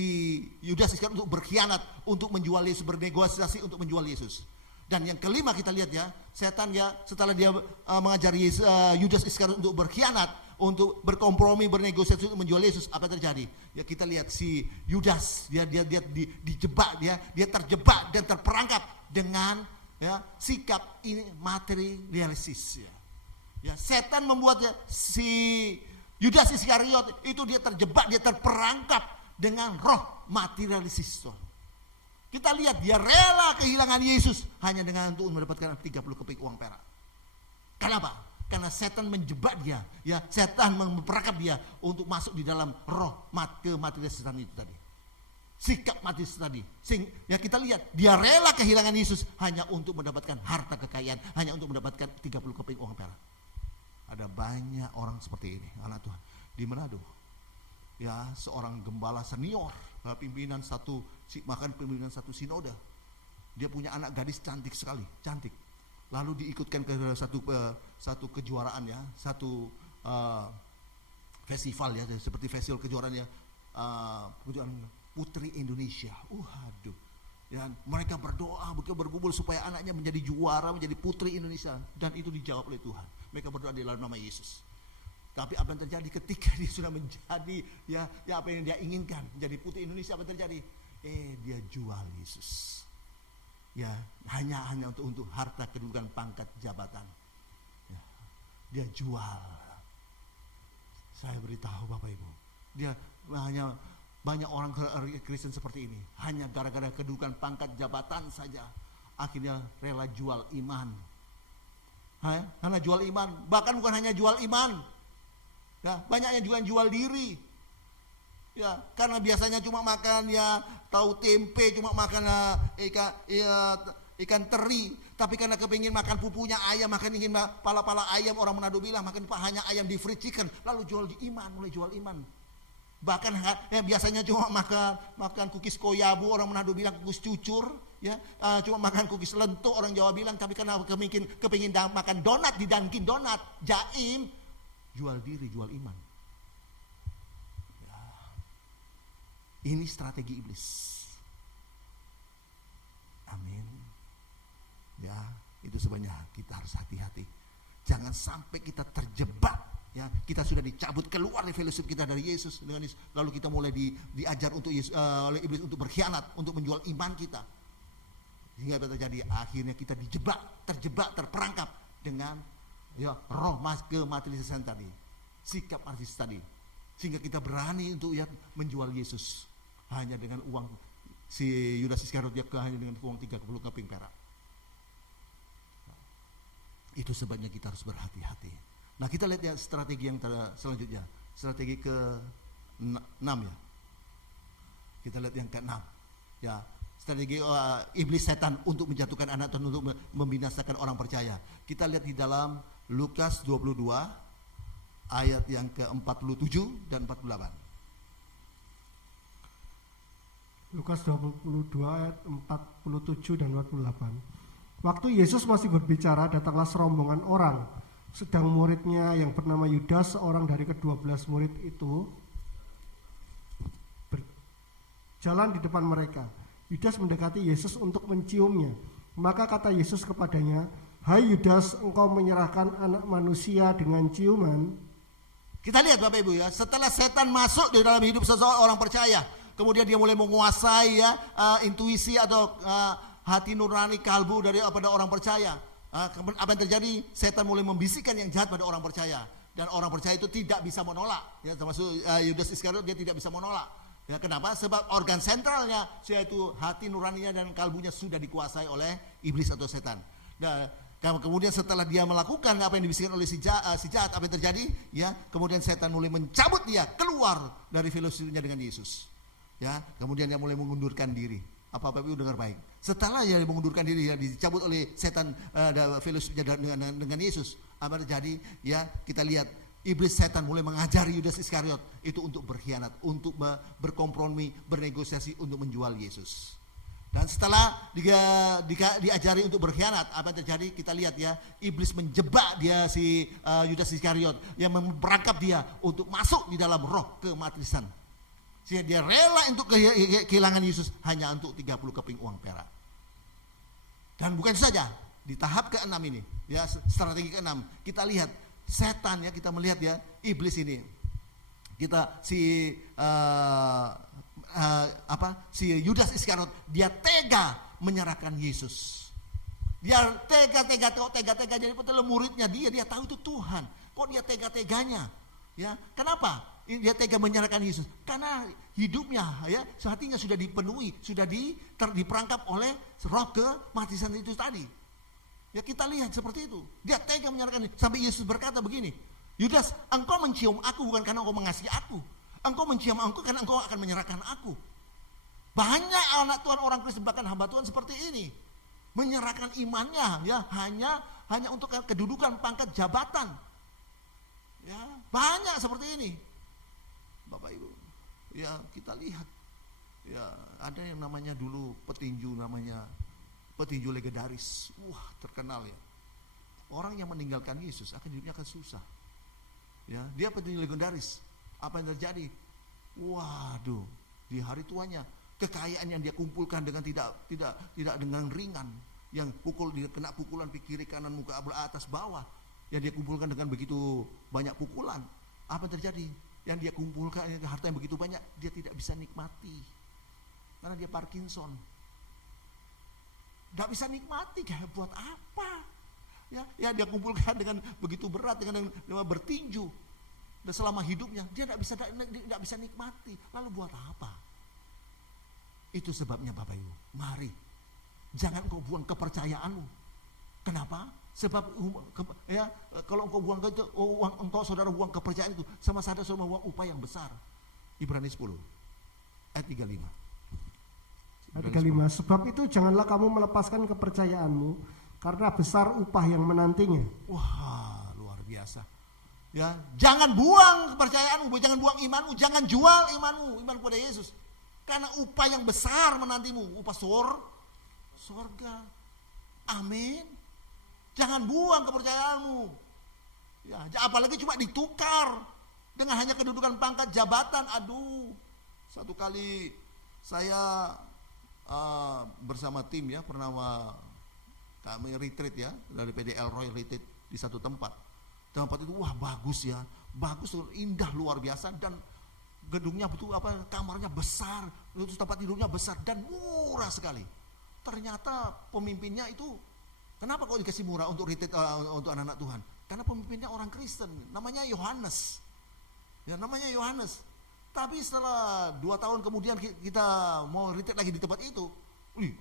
Yudas Iskariot untuk berkhianat, untuk menjual Yesus, bernegosiasi untuk menjual Yesus. Dan yang kelima kita lihat ya, setan ya setelah dia mengajari Yudas Iskariot untuk berkhianat, untuk berkompromi, bernegosiasi untuk menjual Yesus, apa yang terjadi? Ya kita lihat si Yudas dia dijebak, dia terjebak dan terperangkap dengan ya sikap ini materialistis ya. Ya setan membuat ya, si Yudas Iskariot itu dia terjebak, dia terperangkap dengan roh materialistis. Kita lihat dia rela kehilangan Yesus hanya dengan untuk mendapatkan 30 keping uang perak. Kenapa? Karena setan menjebak dia, ya setan memperangkap dia untuk masuk di dalam roh kematerialisan itu tadi. Sikap materialistis tadi. Ya kita lihat dia rela kehilangan Yesus hanya untuk mendapatkan harta kekayaan, hanya untuk mendapatkan 30 keping uang perak. Ada banyak orang seperti ini, anak Tuhan. Di Manado, ya seorang gembala senior, pimpinan satu sinode. Dia punya anak gadis cantik sekali, cantik. Lalu diikutkan ke satu kejuaraan ya, satu festival ya, seperti festival kejuaraan ya, kejuaraan Putri Indonesia. Aduh. Ya, mereka berdoa, bergumul supaya anaknya menjadi juara, menjadi Putri Indonesia, dan itu dijawab oleh Tuhan. Mereka berdoa di dalam nama Yesus. Tapi apa yang terjadi ketika dia sudah menjadi ya apa yang dia inginkan, menjadi Putri Indonesia, apa yang terjadi? Dia jual Yesus. Ya, hanya untuk harta, kedudukan, pangkat, jabatan. Ya, dia jual. Saya beritahu Bapak Ibu, dia hanya banyak orang Kristen seperti ini, hanya gara-gara kedudukan, pangkat, jabatan saja, akhirnya rela jual iman. Karena jual iman, bahkan bukan hanya jual iman, ya, banyak yang juga jual diri. Ya, karena biasanya cuma makan ya tahu tempe, cuma makan ikan teri, tapi karena kepingin makan pupunya ayam, makan ingin pala-pala ayam, orang Manado bilang makan hanya ayam di fried chicken, lalu jual di iman, mulai jual iman. Bahkan ya, biasanya cuma makan kukis koyabu, orang Manado bilang kukis cucur, ya cuma makan kukis lentuk, orang Jawa bilang, tapi karena kepingin makan donat di Dunkin Donat, jaim, jual diri, jual iman. Ini strategi iblis. Amin. Ya, itu sebabnya kita harus hati-hati. Jangan sampai kita terjebak. Ya, kita sudah dicabut keluar dari fellowship kita dari Yesus dengan Yesus. Lalu kita mulai diajar untuk oleh iblis untuk berkhianat, untuk menjual iman kita. Sehingga apa terjadi? Akhirnya kita terjebak, terperangkap dengan ya roh kematerialisan tadi, sikap artis tadi. Sehingga kita berani untuk ya menjual Yesus hanya dengan uang si Yudas Iskariot, dia hanya dengan uang 30 keping perak. Itu sebabnya kita harus berhati-hati. Nah, kita lihat ya strategi yang selanjutnya, strategi ke-6 ya. Kita lihat yang ke-6 ya, strategi iblis setan untuk menjatuhkan anak dan untuk membinasakan orang percaya. Kita lihat di dalam Lukas 22 ayat yang ke-47 dan 48. Lukas 22 ayat 47 dan 48. Waktu Yesus masih berbicara, datanglah serombongan orang. Sedang muridnya yang bernama Yudas, seorang dari ke-12 murid itu, berjalan di depan mereka. Yudas mendekati Yesus untuk menciumnya. Maka kata Yesus kepadanya, "Hai Yudas, engkau menyerahkan anak manusia dengan ciuman?" Kita lihat Bapak Ibu ya, setelah setan masuk di dalam hidup seseorang percaya, kemudian dia mulai menguasai ya intuisi atau hati nurani kalbu pada orang percaya. Apa yang terjadi? Setan mulai membisikkan yang jahat pada orang percaya, dan orang percaya itu tidak bisa menolak. Ya, termasuk Yudas Iskariot, dia tidak bisa menolak. Ya, kenapa? Sebab organ sentralnya, yaitu hati nuraninya dan kalbunya sudah dikuasai oleh iblis atau setan. Nah, kemudian setelah dia melakukan apa yang dibisikkan oleh si jahat, apa yang terjadi? Ya, kemudian setan mulai mencabut dia keluar dari fellowship-nya dengan Yesus. Ya, kemudian dia mulai mengundurkan diri. Apa-apa itu dengar baik. Setelah dia mengundurkan diri, ya, dicabut oleh setan fellowship-nya dengan Yesus. Apa yang terjadi? Ya, kita lihat iblis setan mulai mengajari Yudas Iskariot itu untuk berkhianat, untuk berkompromi, bernegosiasi untuk menjual Yesus. Dan setelah diajari untuk berkhianat, apa yang terjadi? Kita lihat ya, iblis menjebak dia si Yudas Iskariot, yang memperangkap dia untuk masuk di dalam roh kematisan. Sehingga dia rela untuk kehilangan Yesus hanya untuk 30 keping uang perak. Dan bukan saja, di tahap ke-6 ini, ya strategi ke-6, kita lihat setan ya, kita melihat ya, iblis ini. Kita si Yudas Iskariot, dia tega menyerahkan Yesus. Dia tega jadi betul muridnya dia tahu itu Tuhan. Kok dia tega-teganya? Ya, kenapa? Dia tega menyerahkan Yesus karena hidupnya ya hatinya sudah dipenuhi, sudah diperangkap oleh roh kematisan itu tadi. Ya kita lihat seperti itu. Dia tega menyerahkan sampai Yesus berkata begini, Yudas, engkau mencium aku bukan karena engkau mengasihi aku. Engkau mencium aku karena engkau akan menyerahkan aku. Banyak anak Tuhan, orang Kristen, bahkan hamba Tuhan seperti ini, menyerahkan imannya ya hanya untuk kedudukan, pangkat, jabatan. Ya, banyak seperti ini. Bapak Ibu, ya kita lihat, ya ada yang namanya dulu petinju, namanya petinju legendaris, wah terkenal ya. Orang yang meninggalkan Yesus hidupnya akan susah. Ya, dia petinju legendaris. Apa yang terjadi? Waduh, di hari tuanya kekayaan yang dia kumpulkan dengan tidak dengan ringan, yang dia kena pukulan kiri kanan muka atas bawah, yang dia kumpulkan dengan begitu banyak pukulan. Apa yang terjadi? Yang dia kumpulkan harta yang begitu banyak, dia tidak bisa nikmati karena dia Parkinson. Tidak bisa nikmati, kayak buat apa? Ya dia kumpulkan dengan begitu berat, dengan bertinju, dan selama hidupnya dia tidak bisa nikmati. Lalu buat apa? Itu sebabnya Bapak Ibu, mari jangan kau buang kepercayaanmu. Kenapa? Sebab ya kalau engkau buang itu engkau saudara buang kepercayaan itu, sama saja saudara buang upah yang besar. Ibrani 10 ayat 35. Ayat 35, sebab itu janganlah kamu melepaskan kepercayaanmu, karena besar upah yang menantinya. Wah, luar biasa. Ya, jangan buang kepercayaanmu, jangan buang imanmu, jangan jual iman kepada Yesus. Karena upah yang besar menantimu, upah surga. Amin. Jangan buang kepercayaanmu. Ya, apalagi cuma ditukar dengan hanya kedudukan, pangkat, jabatan. Aduh. Satu kali saya bersama tim ya, pernah kami retreat ya, dari PD Elroy retreat di satu tempat. Tempat itu wah bagus ya. Bagus, indah, luar biasa, dan gedungnya betul kamarnya besar, terus tempat tidurnya besar dan murah sekali. Ternyata pemimpinnya itu, kenapa kok dikasih murah untuk retreat untuk anak-anak Tuhan? Karena pemimpinnya orang Kristen, namanya Yohanes. Ya, namanya Yohanes. Tapi setelah 2 tahun kemudian kita mau retreat lagi di tempat itu,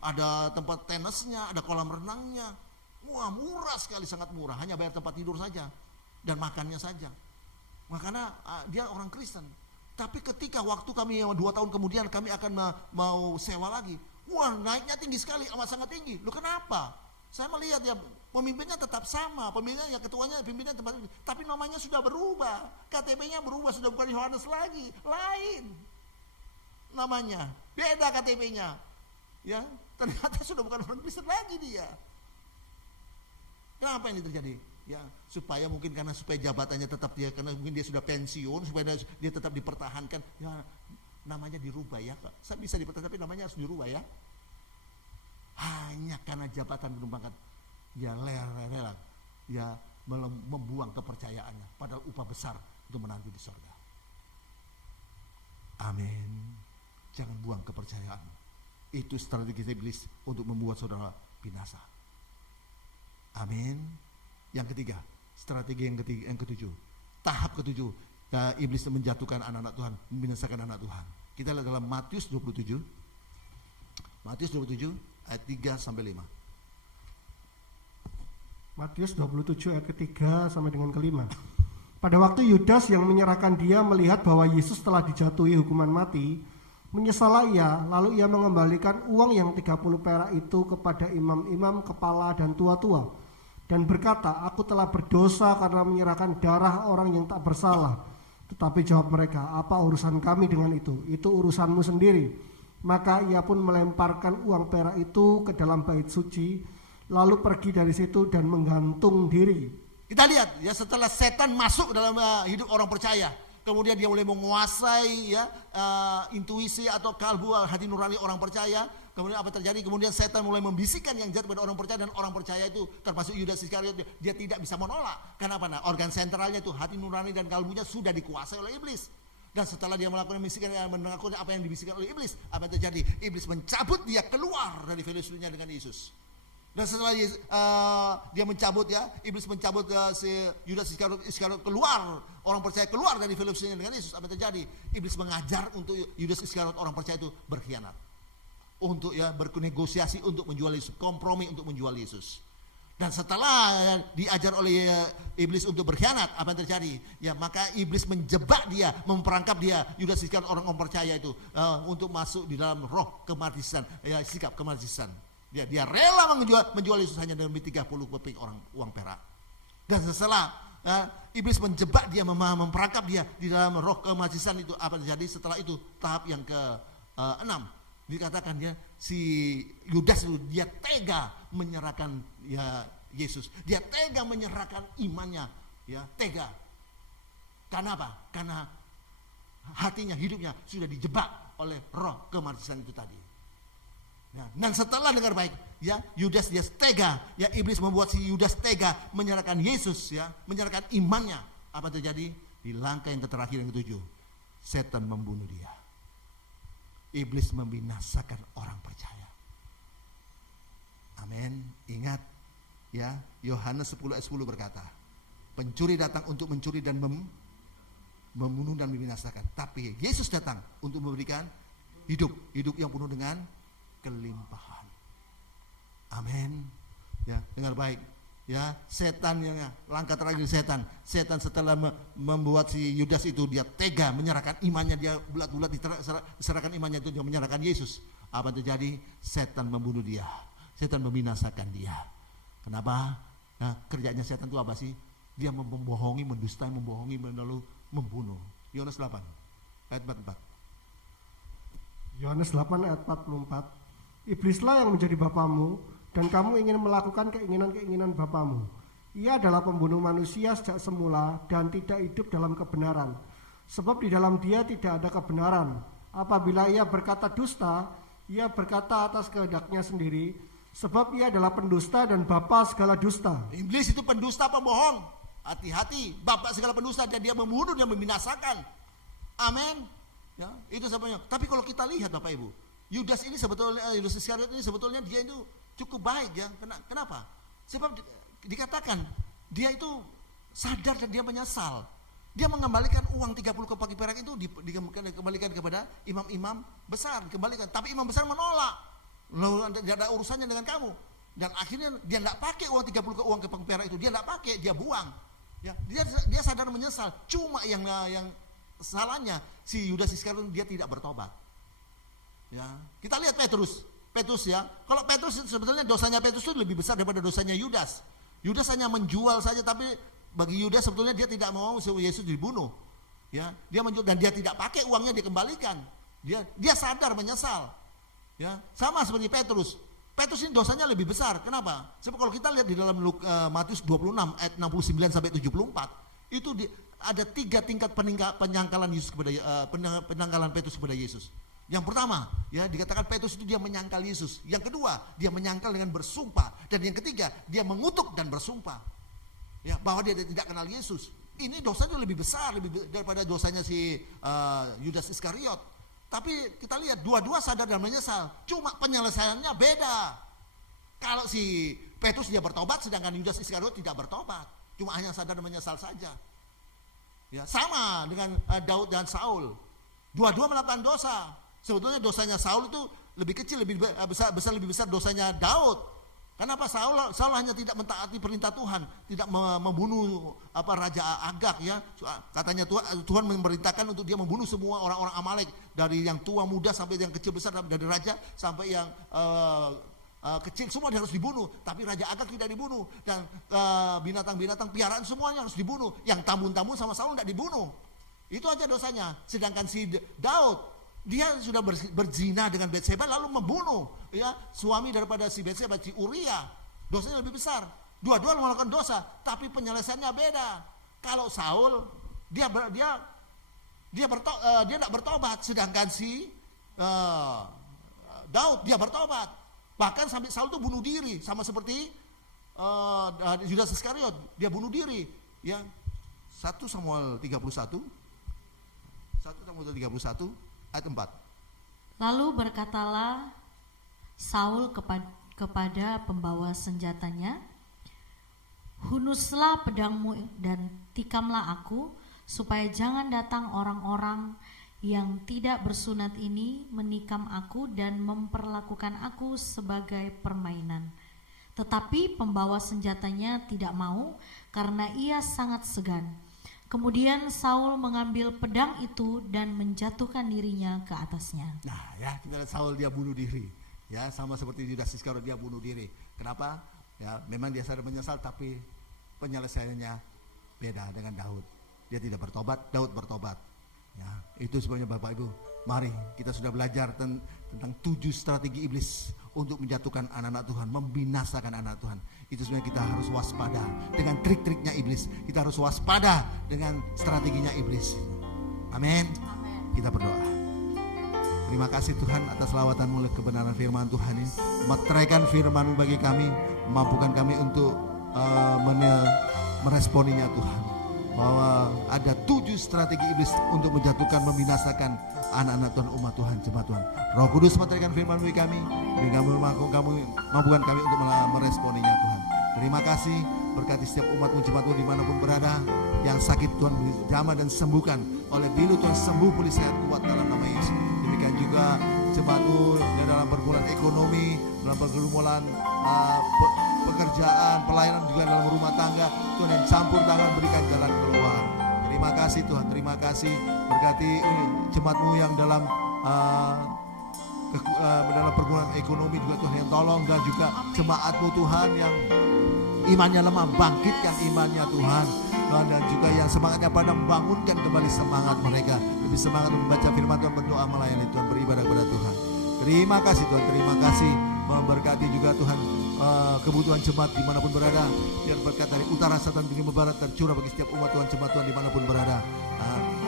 ada tempat tenisnya, ada kolam renangnya. Wah, murah sekali, sangat murah. Hanya bayar tempat tidur saja dan makannya saja. Makanya dia orang Kristen. Tapi ketika waktu kami 2 tahun kemudian kami akan mau sewa lagi, wah naiknya tinggi sekali, amat sangat tinggi. Loh kenapa? Saya melihat ya pemimpinnya tetap sama, pemimpinnya ketuanya, pimpinnya tempat, tapi namanya sudah berubah, KTP-nya berubah, sudah bukan Yohanes lagi, lain namanya, beda KTP-nya, ya ternyata sudah bukan orang Kristen lagi dia. Kenapa ini terjadi? Ya supaya jabatannya tetap dia, karena mungkin dia sudah pensiun, supaya dia tetap dipertahankan, ya namanya dirubah ya, saya bisa dipertahankan tapi namanya harus dirubah ya. Hanya karena jabatan pangkat, ya rela ya membuang kepercayaannya, padahal upah besar untuk menanti di surga. Amin. Jangan buang kepercayaan. Itu strategi iblis untuk membuat saudara binasa. Amin. Yang ketiga, strategi yang ketujuh, tahap ketujuh, iblis menjatuhkan anak-anak Tuhan, membinasakan anak Tuhan. Kita lihat dalam Matius 27 ayat 3 sampai 5. Matius 27 ayat ketiga sampai dengan kelima. Pada waktu Yudas yang menyerahkan dia melihat bahwa Yesus telah dijatuhi hukuman mati, menyesallah ia, lalu ia mengembalikan uang yang 30 perak itu kepada imam-imam, kepala dan tua-tua, dan berkata, aku telah berdosa karena menyerahkan darah orang yang tak bersalah. Tetapi jawab mereka, apa urusan kami dengan itu? Itu urusanmu sendiri. Maka ia pun melemparkan uang perak itu ke dalam bait suci, lalu pergi dari situ dan menggantung diri. Kita lihat ya, setelah setan masuk dalam hidup orang percaya, kemudian dia mulai menguasai ya intuisi atau kalbu hati nurani orang percaya. Kemudian apa terjadi? Kemudian setan mulai membisikkan yang jahat pada orang percaya, dan orang percaya itu termasuk Yudas Iskariot, dia tidak bisa menolak. Kenapa? Nah, organ sentralnya itu hati nurani dan kalbunya sudah dikuasai oleh iblis. Dan setelah dia melakukan bisikan, mendengarkan apa yang dibisikkan oleh iblis, apa yang terjadi? Iblis mencabut dia keluar dari fellowship-nya dengan Yesus. Dan setelah dia mencabut ya, iblis mencabut si Yudas Iskariot keluar, orang percaya keluar dari fellowship-nya dengan Yesus. Apa yang terjadi? Iblis mengajar untuk Yudas Iskariot, orang percaya itu berkhianat, untuk ya bernegosiasi untuk menjual Yesus, kompromi untuk menjual Yesus. Dan setelah diajar oleh iblis untuk berkhianat, apa yang terjadi? Ya, maka iblis menjebak dia, memperangkap dia, Yudas Iskariot, orang percaya itu untuk masuk di dalam roh kemartisan, ya, sikap kemartisan. Dia rela menjual Yesus hanya demi 30 keping uang perak. Dan setelah iblis menjebak dia, memperangkap dia di dalam roh kemartisan itu, apa yang terjadi? Setelah itu tahap yang ke-6, dikatakan ya, si Yudas itu dia tega menyerahkan ya Yesus. Dia tega menyerahkan imannya, ya, tega. Karena apa? Karena hatinya, hidupnya sudah dijebak oleh roh kemartisan itu tadi. Nah, dan setelah dengar baik, ya, Yudas dia tega, ya, iblis membuat si Yudas tega menyerahkan Yesus, ya, menyerahkan imannya. Apa terjadi? Di langkah yang terakhir, yang ke-7, setan membunuh dia. Iblis membinasakan orang percaya. Amin. Ingat ya, Yohanes 10 ayat 10 berkata, pencuri datang untuk mencuri dan membunuh dan membinasakan. Tapi Yesus datang untuk memberikan hidup yang penuh dengan kelimpahan. Amin. Ya, dengar baik. Ya, setan yang langkah terakhir setan setelah membuat si Yudas itu dia tega menyerahkan imannya, dia bulat-bulat diserahkan imannya itu, dia menyerahkan Yesus. Apa yang terjadi? Setan membunuh dia, setan membinasakan dia. Kenapa? Nah, kerjanya setan itu apa sih? Dia membohongi, mendustai, lalu membunuh. Yohanes 8 ayat 44. Yohanes 8 ayat 44. Iblislah yang menjadi bapamu, dan kamu ingin melakukan keinginan-keinginan bapamu. Ia adalah pembunuh manusia sejak semula dan tidak hidup dalam kebenaran. Sebab di dalam dia tidak ada kebenaran. Apabila ia berkata dusta, ia berkata atas kehendaknya sendiri. Sebab ia adalah pendusta dan bapa segala dusta. Iblis itu pendusta, pembohong. Hati-hati, bapak segala pendusta, dan dia membunuh, dia membinasakan. Amin. Ya, itu sebabnya. Tapi kalau kita lihat Bapak Ibu, Yudas Iskariot ini sebetulnya dia itu cukup baik ya. Kenapa? Sebab dikatakan dia itu sadar dan dia menyesal. Dia mengembalikan uang 30 keping perak itu dikembalikan kepada imam-imam besar, dikembalikan. Tapi imam besar menolak. Lalu tidak ada urusannya dengan kamu. Dan akhirnya dia tidak pakai uang 30 uang keping perak itu, dia tidak pakai, dia buang. Ya, dia sadar menyesal. Cuma yang salahnya si Yudas Iskariot dia tidak bertobat. Ya, kita lihat Petrus ya. Kalau Petrus sebetulnya dosanya Petrus itu lebih besar daripada dosanya Yudas. Yudas hanya menjual saja, tapi bagi Yudas sebetulnya dia tidak mau Yesus dibunuh. Ya, dia menjual dan dia tidak pakai uangnya, dikembalikan. Dia sadar menyesal. Ya, sama seperti Petrus. Petrus ini dosanya lebih besar. Kenapa? Sebab kalau kita lihat di dalam Matius 26 ayat 69 sampai 74, itu ada 3 tingkat penyangkalan Yesus kepada penangkalan Petrus kepada Yesus. Yang pertama, ya, dikatakan Petrus itu dia menyangkal Yesus. Yang kedua, dia menyangkal dengan bersumpah. Dan yang ketiga, dia mengutuk dan bersumpah, ya, bahwa dia tidak kenal Yesus. Ini dosanya lebih besar daripada dosanya si Yudas Iskariot. Tapi kita lihat dua-dua sadar dan menyesal. Cuma penyelesaiannya beda. Kalau si Petrus dia bertobat, sedangkan Yudas Iskariot tidak bertobat. Cuma hanya sadar dan menyesal saja. Ya, sama dengan Daud dan Saul. Dua-dua melakukan dosa. Sebetulnya dosanya Saul itu lebih kecil, lebih besar dosanya Daud. Kenapa? Saul hanya tidak mentaati perintah Tuhan, tidak membunuh Raja Agag ya. Katanya Tuhan memerintahkan untuk dia membunuh semua orang-orang Amalek, dari yang tua muda sampai yang kecil besar, dari raja sampai yang kecil semua harus dibunuh, tapi Raja Agag tidak dibunuh, dan binatang-binatang piaraan semuanya harus dibunuh. Yang tambun-tambun sama Saul tidak dibunuh. Itu aja dosanya. Sedangkan si Daud, dia sudah berzina dengan Batseba lalu membunuh ya suami daripada si Batseba, si Uria. Dosanya lebih besar. Dua-dua melakukan dosa, tapi penyelesaiannya beda. Kalau Saul dia tidak bertobat, sedangkan si Daud dia bertobat. Bahkan sampai Saul itu bunuh diri, sama seperti Yudas Iskariot, dia bunuh diri. Ya, 1 Samuel 31 ayat 4. Lalu berkatalah Saul kepada pembawa senjatanya, hunuslah pedangmu dan tikamlah aku, supaya jangan datang orang-orang yang tidak bersunat ini menikam aku dan memperlakukan aku sebagai permainan. Tetapi pembawa senjatanya tidak mau, karena ia sangat segan. Kemudian Saul mengambil pedang itu dan menjatuhkan dirinya ke atasnya. Nah ya, kita lihat Saul dia bunuh diri. Ya, sama seperti Yudas Iskariot dia bunuh diri. Kenapa? Ya, memang dia sadar menyesal, tapi penyelesaiannya beda dengan Daud. Dia tidak bertobat, Daud bertobat. Ya, itu sebabnya Bapak Ibu, mari kita sudah belajar tentang 7 strategi iblis untuk menjatuhkan anak-anak Tuhan, membinasakan anak Tuhan. Itu sebenarnya kita harus waspada dengan trik-triknya iblis. Kita harus waspada dengan strateginya iblis. Amin. Kita berdoa. Terima kasih Tuhan atas lawatan-Mu, kebenaran firman Tuhan ini. Meteraikan firman-Mu bagi kami, mampukan kami untuk meresponinya Tuhan. Bahwa ada 7 strategi iblis untuk menjatuhkan, membinasakan anak-anak Tuhan, umat Tuhan, jemaat Tuhan. Roh Kudus meteraikan firman bagi kami, sehingga mampukan kami untuk meresponinya Tuhan. Terima kasih, berkati setiap umat-Mu, jemaat-Mu dimanapun berada. Yang sakit Tuhan jamah dan sembuhkan, oleh bilu Tuhan sembuh, pulih sehat kuat dalam nama Yesus. Demikian juga jemaat-Mu dalam pergumulan ekonomi, dalam pergumulan pekerjaan, pelayanan, juga dalam rumah tangga, Tuhan yang campur tangan berikan jalan keluar. Terima kasih Tuhan, terima kasih, berkati jemaat-Mu yang dalam pergumulan ekonomi juga Tuhan yang tolong, dan juga jemaat-Mu Tuhan yang imannya lemah, bangkitkan imannya Tuhan. Dan juga yang semangatnya pada membangunkan kembali semangat mereka, lebih semangat membaca firman Tuhan, berdoa, melayani Tuhan, beribadah kepada Tuhan. Terima kasih Tuhan, terima kasih. Memberkati juga Tuhan kebutuhan jemaat dimanapun berada. Biar berkat dari utara, selatan, timur, barat tercurah bagi setiap umat Tuhan, jemaat Tuhan dimanapun berada.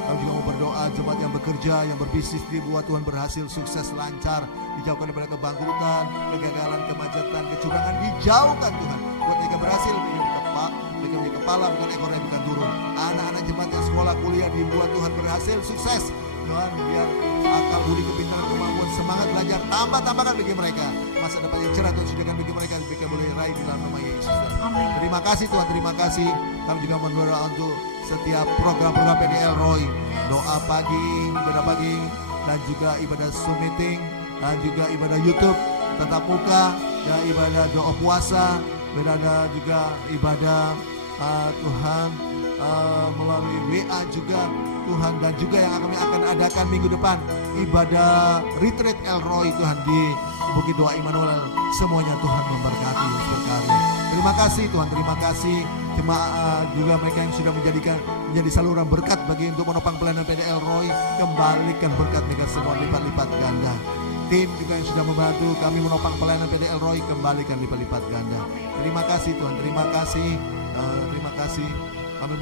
Kami juga mau berdoa jemaat yang bekerja, yang berbisnis, dibuat Tuhan berhasil, sukses, lancar, dijauhkan daripada kebangkrutan, kegagalan, kemacetan, kecurangan, dijauhkan Tuhan. Buat mereka berhasil, mereka menjadi kepala, bukan ekor yang bukan turun. Anak-anak jemaat yang sekolah, kuliah, dibuat Tuhan berhasil, sukses. Tuhan, biar akal budi, kepintaran, kemampuan, semangat belajar, tambahkan bagi mereka. Masa depan yang cerah Tuhan sediakan bagi mereka, mereka boleh raih di dalam nama Yesus. Amin. Terima kasih Tuhan, terima kasih. Kami juga berdoa untuk setiap program-program PDL Roy, doa pagi, ibadah pagi, dan juga ibadah Zoom meeting, dan juga ibadah YouTube tatap muka, dan ibadah doa puasa, dan ada juga ibadah Tuhan melalui WA juga Tuhan, dan juga yang kami akan adakan minggu depan ibadah retreat El Roy Tuhan di Bukit Doa Immanuel. Semuanya Tuhan memberkati, berkarya. Terima kasih Tuhan, terima kasih jemaat juga mereka yang sudah menjadi saluran berkat bagi untuk menopang pelayanan PDL Roy. Kembalikan berkat mereka semua lipat-lipat ganda. Tim juga yang sudah membantu kami menopang pelayanan PDL Roy, kembalikan lipat-lipat ganda. Terima kasih Tuhan, terima kasih, terima kasih. Kami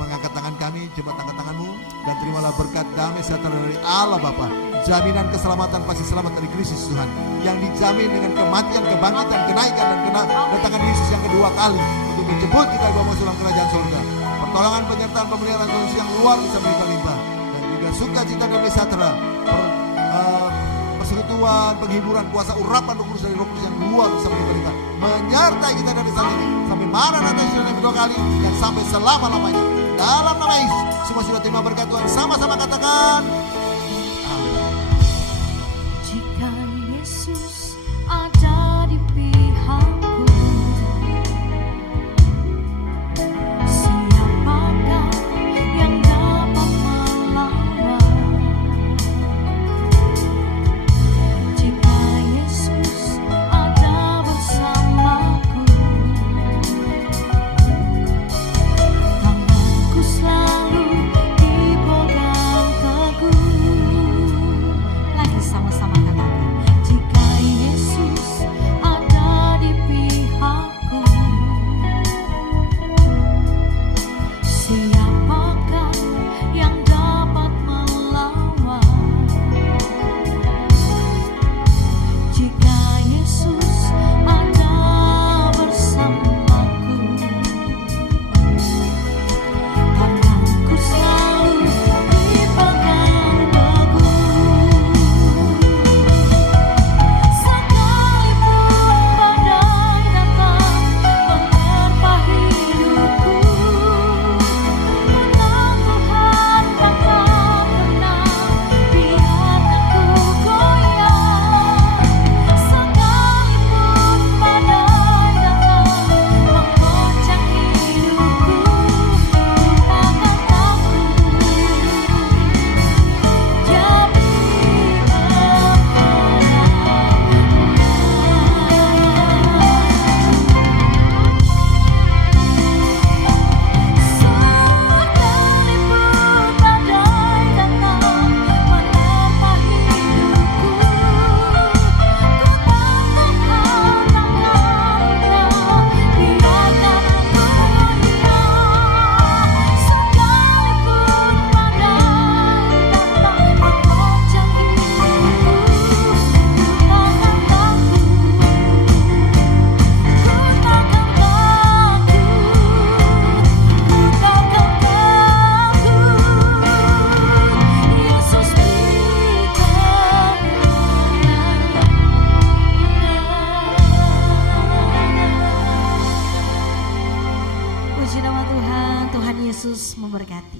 mengangkat tangan kami, coba angkat tanganmu, dan terimalah berkat damai sejahtera dari Allah Bapa. Jaminan keselamatan, pasti selamat dari Kristus Tuhan, yang dijamin dengan kematian, kebangkitan, kenaikan, dan kedatangan Yesus yang kedua kali untuk menjemput kita ke bawah sulam kerajaan surga. Pertolongan, penyertaan, pemeliharaan Tuhan yang luar bisa berlimpah-limpah, dan juga sukacita dan sejahtera, persekutuan, penghiburan, kuasa urapan Roh Kudus dari Roh Kudus yang luar bisa berlimpah-limpah, menyertai kita dari saat ini sampai Maranatha yang kedua kali, yang sampai selama-lamanya. Dalam nama Yesus, semua sudah terima berkat Tuhan. Sama-sama katakan, Jika Yesus ada di pihakku, siapakah yang dapat melawan? Jika Yesus ada Puji nama Tuhan, Tuhan Yesus memberkati.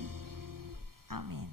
Amin.